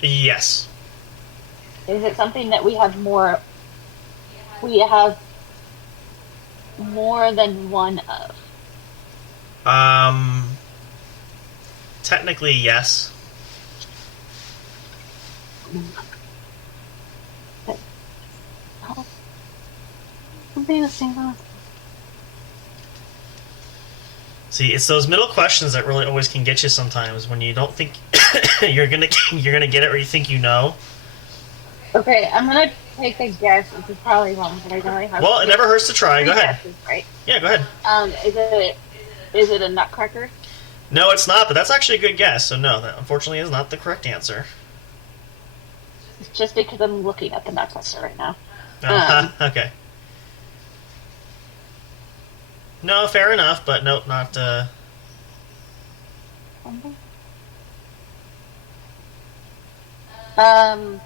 Yes. Is it something that we have more than one of? Technically, yes. Something that stands on. See, it's those middle questions that really always can get you sometimes when you don't think you're gonna get it or you think you know. Okay, I'm gonna take a guess. This is probably wrong, but I know I have. Well, it never hurts to try. Go ahead. Guesses, right? Yeah, go ahead. Is it a nutcracker? No, it's not, but that's actually a good guess. So no, that unfortunately is not the correct answer. It's just because I'm looking at the nutcracker right now. Okay. No, fair enough, but nope, not. And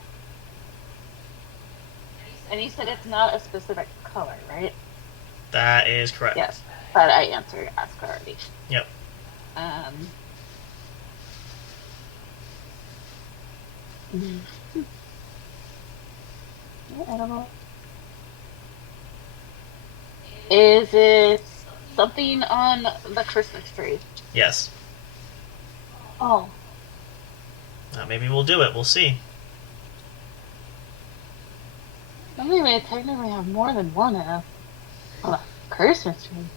you said it's not a specific color, right? That is correct. Yes, but I answered ask already. Yep. I don't know. Is it something on the Christmas tree? Yes. Oh. Maybe we'll do it. We'll see. I mean, we technically have more than one on a Christmas tree.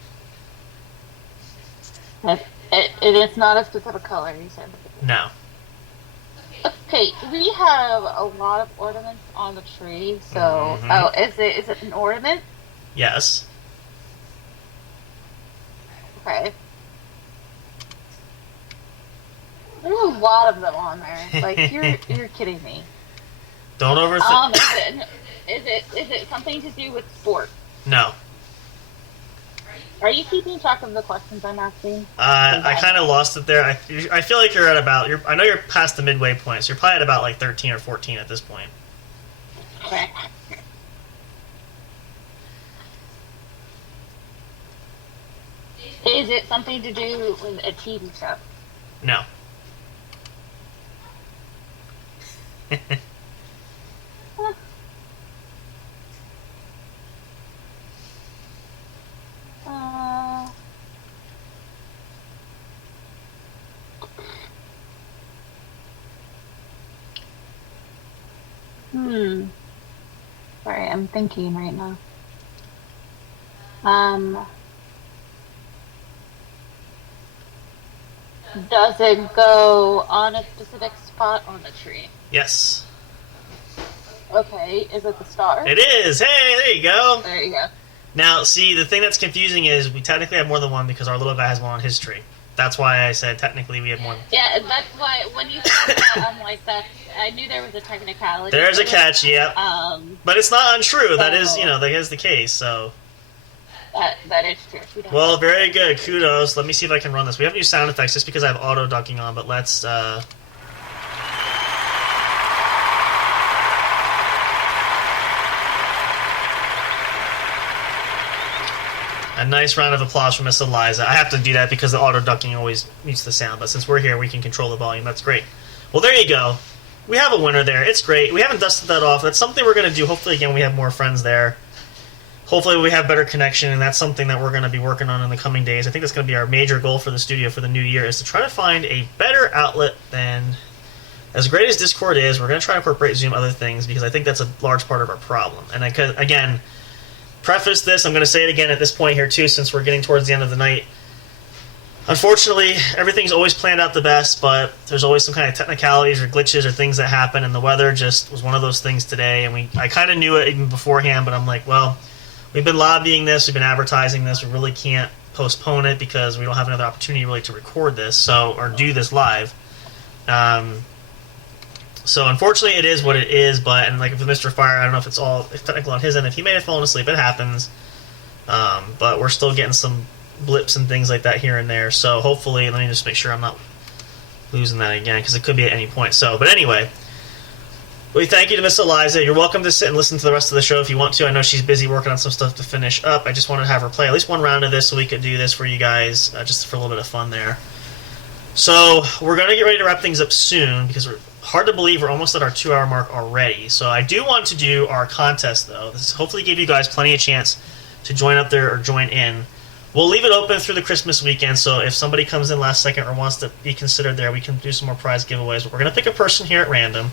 It's not a specific color, you said. No. Okay, we have a lot of ornaments on the tree, so... Mm-hmm. Oh, is it an ornament? Yes. Okay. There's a lot of them on there. Like, you're kidding me. Don't overthink. Is it something to do with sport? No. Are you keeping track of the questions I'm asking? I kind of lost it there. I feel like you're at about... I know you're past the midway point, so you're probably at about like 13 or 14 at this point. Okay. Is it something to do with a TV show? No. Sorry, I'm thinking right now. Does it go on a specific spot on the tree? Yes. Okay, is it the star? It is! Hey, there you go! There you go. Now, see, the thing that's confusing is we technically have more than one because our little guy has one on his tree. That's why I said technically we have one. Yeah, that's why when you said that, I'm like, I knew there was a technicality. There's a catch, yep. But it's not untrue. So, that is the case, so... That is true. Well, very good. Kudos. Let me see if I can run this. We haven't used sound effects just because I have auto ducking on, but let's... A nice round of applause from Miss Eliza. I have to do that because the auto ducking always mutes the sound, but since we're here, we can control the volume. That's great. Well, there you go. We have a winner there. It's great. We haven't dusted that off. That's something we're going to do. Hopefully, again, we have more friends there. Hopefully, we have better connection, and that's something that we're going to be working on in the coming days. I think that's going to be our major goal for the studio for the new year, is to try to find a better outlet than... As great as Discord is, we're going to try to incorporate Zoom other things, because I think that's a large part of our problem. And again, preface this, I'm going to say it again at this point here too, since we're getting towards the end of the night. Unfortunately, everything's always planned out the best, but there's always some kind of technicalities or glitches or things that happen, and the weather just was one of those things today. And I kind of knew it even beforehand, but I'm like, well, we've been lobbying this, we've been advertising this, we really can't postpone it because we don't have another opportunity really to record this, or do this live. So unfortunately, it is what it is. But like with Mr. Fire, I don't know if it's all technical on his end. If he may have fallen asleep, it happens. But we're still getting some blips and things like that here and there. So hopefully, let me just make sure I'm not losing that again, because it could be at any point. So, but anyway, we thank you to Miss Eliza. You're welcome to sit and listen to the rest of the show if you want to. I know she's busy working on some stuff to finish up. I just wanted to have her play at least one round of this so we could do this for you guys, just for a little bit of fun there. So we're going to get ready to wrap things up soon, because we're hard to believe we're almost at our 2-hour mark already. So I do want to do our contest, though. This hopefully give you guys plenty of chance to join up there or join in. We'll leave it open through the Christmas weekend, so if somebody comes in last second or wants to be considered there, we can do some more prize giveaways. But we're going to pick a person here at random.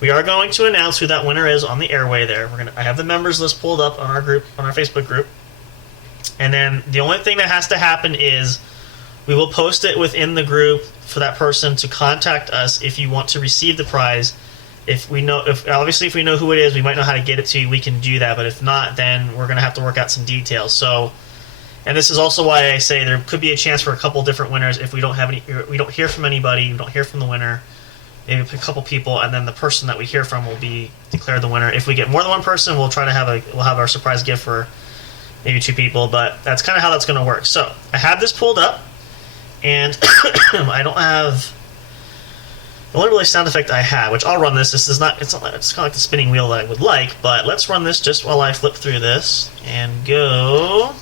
We are going to announce who that winner is on the airway there. I have the members list pulled up on our group, on our Facebook group. And then the only thing that has to happen is we will post it within the group for that person to contact us if you want to receive the prize. If we know who it is, we might know how to get it to you. We can do that, but if not, then we're going to have to work out some details. So, and this is also why I say there could be a chance for a couple different winners if we don't hear from anybody, we don't hear from the winner. Maybe a couple people, and then the person that we hear from will be declared the winner. If we get more than one person, we'll try to have our surprise gift for maybe 2 people. But that's kind of how that's going to work. So I have this pulled up. And I don't have the only really sound effect I have, which I'll run this. It's kind of like the spinning wheel that I would like, but let's run this just while I flip through this and go.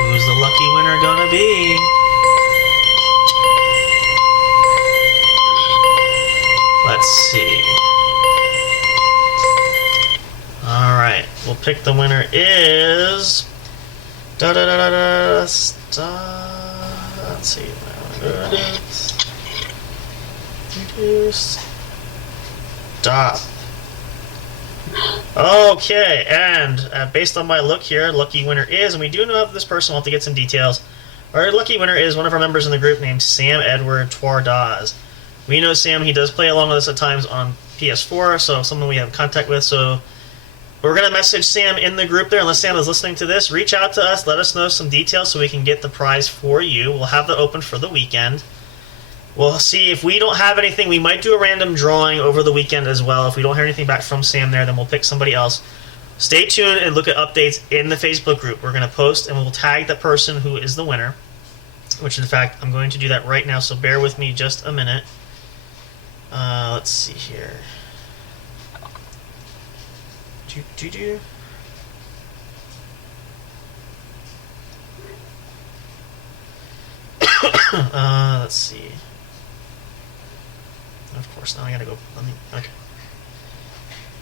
Who's the lucky winner gonna be? Let's see. Alright, we'll pick the winner is... Let's see. Stop. Okay, and based on my look here, lucky winner is, and we do know of this person, we'll have to get some details. Our lucky winner is one of our members in the group named Sam Edward Twardaz. We know Sam, he does play along with us at times on PS4, so someone we have contact with, so we're going to message Sam in the group there. Unless Sam is listening to this, reach out to us, let us know some details so we can get the prize for you. We'll have that open for the weekend. We'll see if we don't have anything. We might do a random drawing over the weekend as well. If we don't hear anything back from Sam there, then we'll pick somebody else. Stay tuned and look at updates in the Facebook group. We're going to post and we'll tag the person who is the winner, which in fact I'm going to do that right now, so bear with me just a minute. Let's see here. Let's see. Of course, now I gotta go. Okay.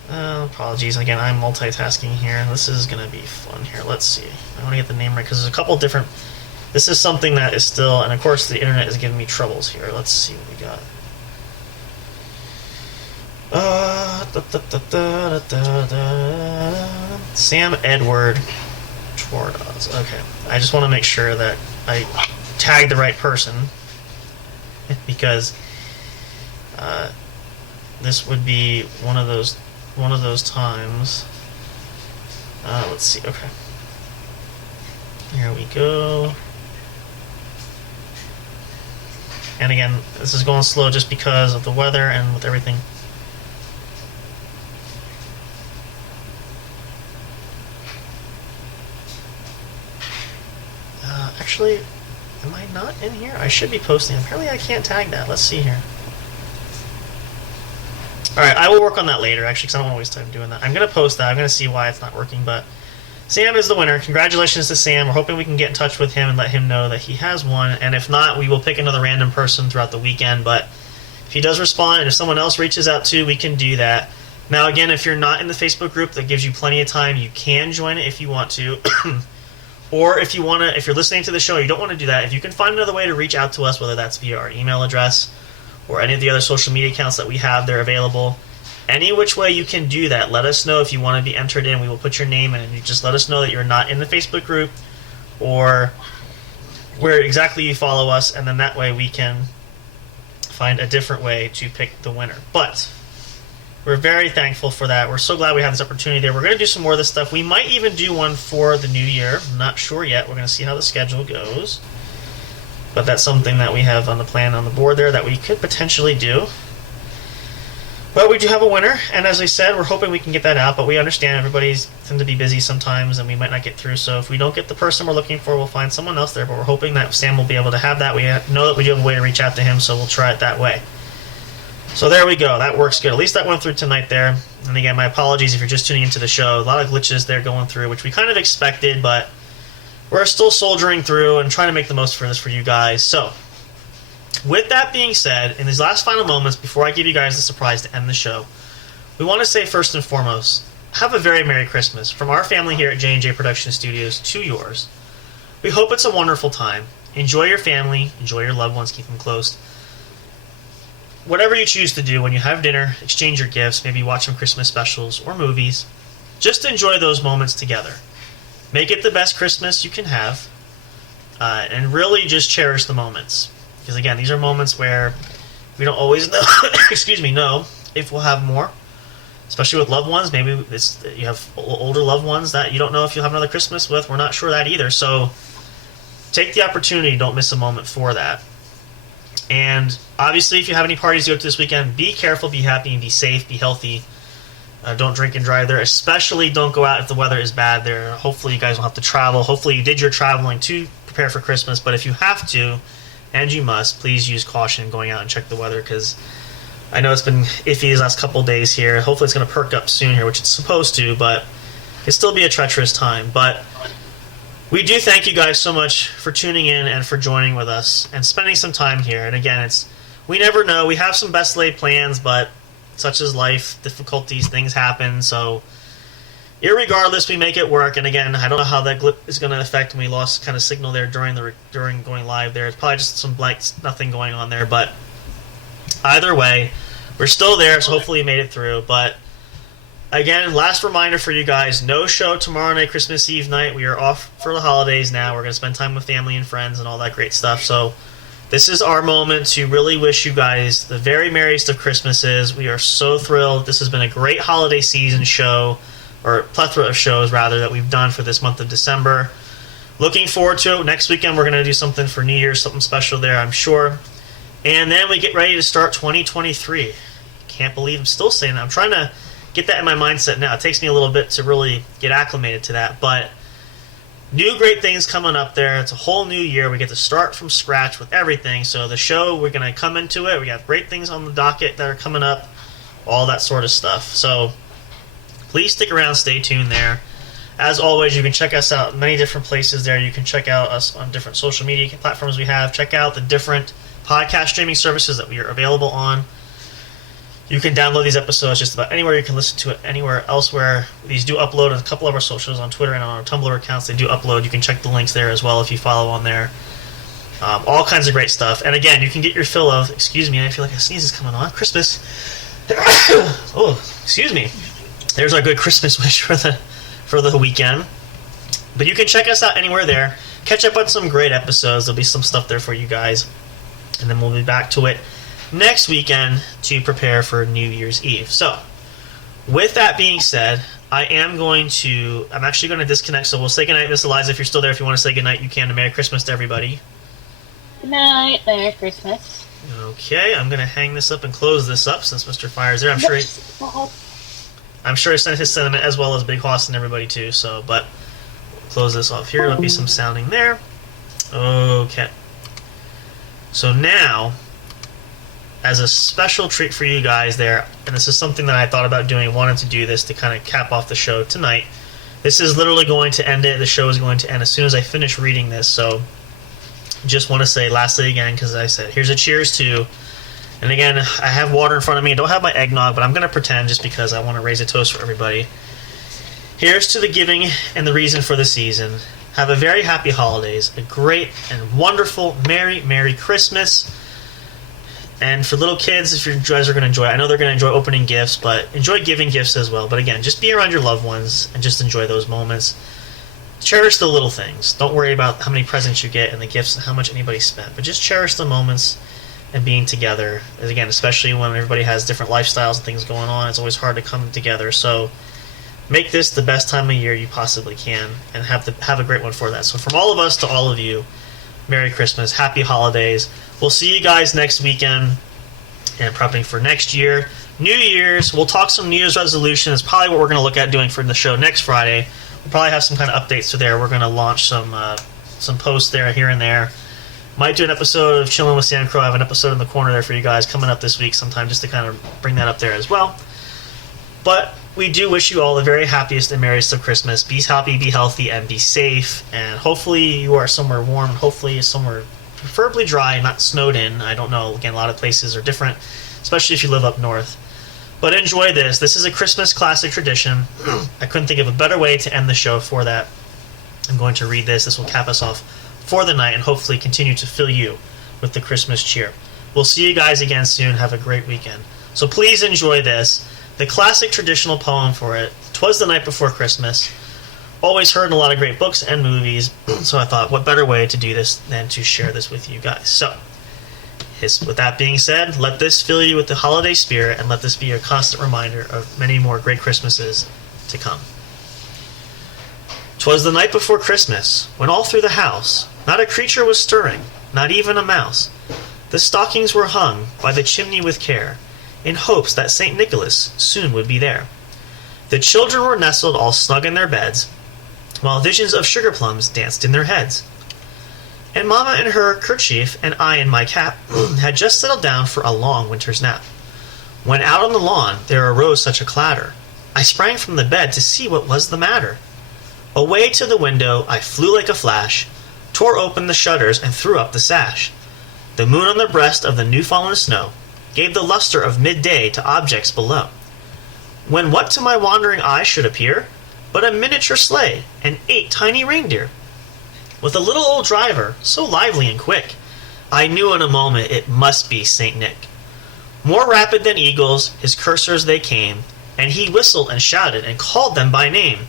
Apologies. Again, I'm multitasking here. This is gonna be fun here. Let's see. I want to get the name right because there's a couple different. This is something that is still, and of course, the internet is giving me troubles here. Let's see what we got. Sam Edward Twardaz. Okay. I just want to make sure that I tag the right person because this would be one of those times. Let's see. Okay. Here we go. And again, this is going slow just because of the weather and with everything. Actually, am I not in here? I should be posting. Apparently I can't tag that. Let's see here. Alright, I will work on that later, actually, because I don't want to waste time doing that. I'm going to post that. I'm going to see why it's not working, but Sam is the winner. Congratulations to Sam. We're hoping we can get in touch with him and let him know that he has won, and if not, we will pick another random person throughout the weekend, but if he does respond, and if someone else reaches out too, we can do that. Now, again, if you're not in the Facebook group, that gives you plenty of time. You can join it if you want to. Or if you're listening to the show, you don't want to do that, if you can find another way to reach out to us, whether that's via our email address or any of the other social media accounts that we have, they're available. Any which way you can do that, let us know if you want to be entered in. We will put your name in, and you just let us know that you're not in the Facebook group or where exactly you follow us, and then that way we can find a different way to pick the winner. But we're very thankful for that. We're so glad we have this opportunity there. We're going to do some more of this stuff. We might even do one for the new year. I'm not sure yet. We're going to see how the schedule goes. But that's something that we have on the plan on the board there that we could potentially do. But we do have a winner, and as I said, we're hoping we can get that out, but we understand everybody's tend to be busy sometimes, and we might not get through, so if we don't get the person we're looking for, we'll find someone else there, but we're hoping that Sam will be able to have that. We know that we do have a way to reach out to him, so we'll try it that way. So there we go. That works good. At least that went through tonight there. And again, my apologies if you're just tuning into the show. A lot of glitches there going through, which we kind of expected, but we're still soldiering through and trying to make the most for this for you guys. So, with that being said, in these last final moments, before I give you guys the surprise to end the show, we want to say first and foremost, have a very Merry Christmas from our family here at J&J Production Studios to yours. We hope it's a wonderful time. Enjoy your family, enjoy your loved ones, keep them close. Whatever you choose to do when you have dinner, exchange your gifts, maybe watch some Christmas specials or movies, just enjoy those moments together. Make it the best Christmas you can have, and really just cherish the moments. Because again, these are moments where we don't always know, know if we'll have more, especially with loved ones. Maybe you have older loved ones that you don't know if you'll have another Christmas with. We're not sure that either. So take the opportunity. Don't miss a moment for that. And obviously, if you have any parties to go to this weekend, be careful, be happy, and be safe, be healthy. Don't drink and drive there. Especially don't go out if the weather is bad there. Hopefully you guys will have to travel. Hopefully you did your traveling to prepare for Christmas. But if you have to, and you must, please use caution going out and check the weather, because I know it's been iffy these last couple days here. Hopefully it's going to perk up soon here, which it's supposed to, but it can still be a treacherous time. But we do thank you guys so much for tuning in and for joining with us and spending some time here. And again, we never know. We have some best laid plans, but such is life, difficulties, things happen. So irregardless, we make it work. And again, I don't know how that glitch is going to affect when we lost kind of signal there during going live there. It's probably just some blank, nothing going on there. But either way, we're still there, so hopefully you made it through. But again, last reminder for you guys, no show tomorrow night, Christmas Eve night. We are off for the holidays now. We're going to spend time with family and friends and all that great stuff. So this is our moment to really wish you guys the very merriest of Christmases. We are so thrilled. This has been a great holiday season show, or plethora of shows, rather, that we've done for this month of December. Looking forward to it. Next weekend, we're going to do something for New Year's, something special there, I'm sure. And then we get ready to start 2023. Can't believe I'm still saying that. I'm trying to get that in my mindset now. It takes me a little bit to really get acclimated to that. But new great things coming up there. It's a whole new year. We get to start from scratch with everything. So the show, we're going to come into it. We got great things on the docket that are coming up. All that sort of stuff. So please stick around. Stay tuned there. As always, you can check us out in many different places there. You can check out us on different social media platforms we have. Check out the different podcast streaming services that we are available on. You can download these episodes just about anywhere. You can listen to it anywhere elsewhere. These do upload on a couple of our socials on Twitter and on our Tumblr accounts. They do upload. You can check the links there as well if you follow on there. All kinds of great stuff. And again, you can get your fill of, excuse me, I feel like a sneeze is coming on, Christmas. Oh, excuse me. There's our good Christmas wish for the weekend. But you can check us out anywhere there. Catch up on some great episodes. There'll be some stuff there for you guys. And then we'll be back to it next weekend to prepare for New Year's Eve. So, with that being said, I'm actually going to disconnect, so we'll say goodnight, Miss Eliza. If you're still there, if you want to say goodnight, you can. And Merry Christmas to everybody. Good night, Merry Christmas. Okay, I'm going to hang this up and close this up since Mr. Fire's there. I'm sure he sent his sentiment as well as Big Hoss and everybody too, so, but we'll close this off here. There'll be some sounding there. Okay. So now, as a special treat for you guys there, and this is something that I thought about doing, wanted to do this to kind of cap off the show tonight. This is literally going to end it. The show is going to end as soon as I finish reading this, so just want to say lastly again, because I said, here's a cheers to, and again, I have water in front of me. I don't have my eggnog, but I'm going to pretend just because I want to raise a toast for everybody. Here's to the giving and the reason for the season. Have a very happy holidays, a great and wonderful, Merry Christmas. And for little kids, if you guys are going to enjoy it, I know they're going to enjoy opening gifts, but enjoy giving gifts as well. But again, just be around your loved ones and just enjoy those moments. Cherish the little things. Don't worry about how many presents you get and the gifts and how much anybody spent, but just cherish the moments and being together. And again, especially when everybody has different lifestyles and things going on, it's always hard to come together. So make this the best time of year you possibly can, and have a great one for that. So from all of us to all of you, Merry Christmas, Happy Holidays. We'll see you guys next weekend and prepping for next year. New Year's, we'll talk some New Year's resolutions. Probably what we're going to look at doing for the show next Friday. We'll probably have some kind of updates to there. We're going to launch some posts there, here and there. Might do an episode of Chilling with Sam Crow. I have an episode in the corner there for you guys coming up this week sometime, just to kind of bring that up there as well. But we do wish you all the very happiest and merriest of Christmas. Be happy, be healthy, and be safe. And hopefully you are somewhere warm, and hopefully somewhere preferably dry, not snowed in. I don't know. Again, a lot of places are different, especially if you live up north. But enjoy this. This is a Christmas classic tradition. I couldn't think of a better way to end the show for that. I'm going to read this. This will cap us off for the night and hopefully continue to fill you with the Christmas cheer. We'll see you guys again soon. Have a great weekend. So please enjoy this. The classic traditional poem for it. 'Twas the Night Before Christmas. Always heard in a lot of great books and movies, so I thought, what better way to do this than to share this with you guys. So, with that being said, let this fill you with the holiday spirit, and let this be a constant reminder of many more great Christmases to come. 'Twas the night before Christmas, when all through the house not a creature was stirring, not even a mouse. The stockings were hung by the chimney with care, in hopes that St. Nicholas soon would be there. The children were nestled all snug in their beds, while visions of sugar plums danced in their heads. And Mamma in her kerchief, and I in my cap, had just settled down for a long winter's nap, when out on the lawn there arose such a clatter. I sprang from the bed to see what was the matter. Away to the window I flew like a flash, tore open the shutters and threw up the sash. The moon on the breast of the new-fallen snow gave the luster of midday to objects below. When what to my wandering eye should appear but a miniature sleigh and 8 tiny reindeer, with a little old driver so lively and quick, I knew in a moment it must be St. Nick. More rapid than eagles his coursers they came, and he whistled and shouted and called them by name.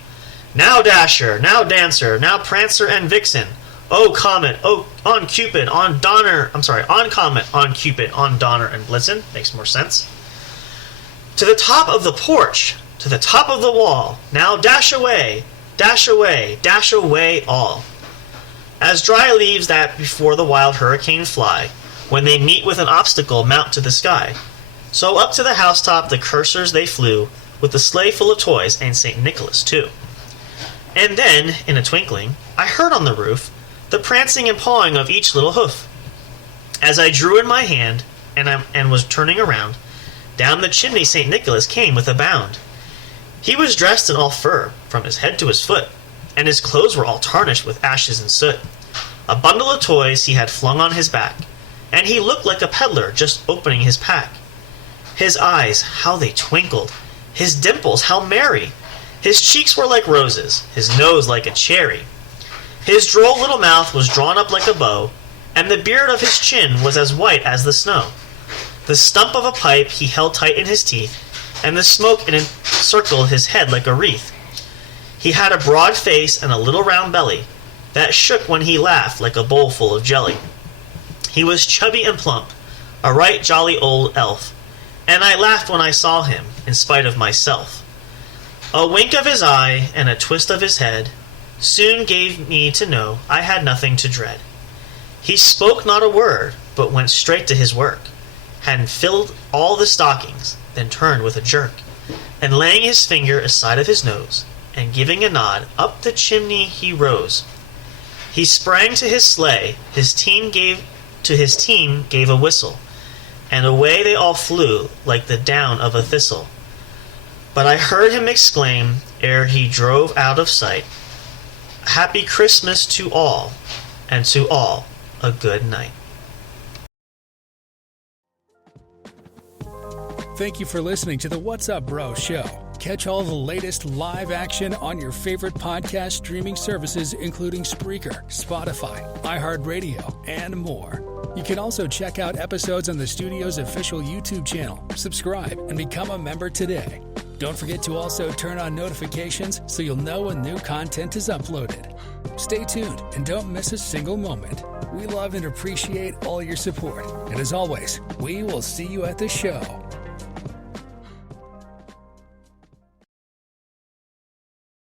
Now Dasher, now Dancer, now Prancer and Vixen, oh Comet, oh on Cupid, on Comet, on Cupid, on Donner and Blitzen. Makes more sense. To the top of the porch, to the top of the wall, now dash away, dash away, dash away all. As dry leaves that before the wild hurricane fly, when they meet with an obstacle mount to the sky, so up to the housetop the coursers they flew, with the sleigh full of toys and St. Nicholas too. And then, in a twinkling, I heard on the roof the prancing and pawing of each little hoof. As I drew in my hand, and was turning around, down the chimney St. Nicholas came with a bound. He was dressed in all fur, from his head to his foot, and his clothes were all tarnished with ashes and soot. A bundle of toys he had flung on his back, and he looked like a peddler just opening his pack. His eyes, how they twinkled! His dimples, how merry! His cheeks were like roses, his nose like a cherry. His droll little mouth was drawn up like a bow, and the beard of his chin was as white as the snow. The stump of a pipe he held tight in his teeth, and the smoke encircled his head like a wreath. He had a broad face and a little round belly, that shook when he laughed like a bowl full of jelly. He was chubby and plump, a right jolly old elf, and I laughed when I saw him, in spite of myself. A wink of his eye and a twist of his head soon gave me to know I had nothing to dread. He spoke not a word, but went straight to his work, had filled all the stockings, then turned with a jerk, and laying his finger aside of his nose, and giving a nod, up the chimney he rose. He sprang to his sleigh, his team gave a whistle, and away they all flew like the down of a thistle. But I heard him exclaim, ere he drove out of sight, Happy Christmas to all, and to all a good night. Thank you for listening to the What's Up Bro show. Catch all the latest live action on your favorite podcast streaming services, including Spreaker, Spotify, iHeartRadio, and more. You can also check out episodes on the studio's official YouTube channel. Subscribe and become a member today. Don't forget to also turn on notifications so you'll know when new content is uploaded. Stay tuned and don't miss a single moment. We love and appreciate all your support. And as always, we will see you at the show.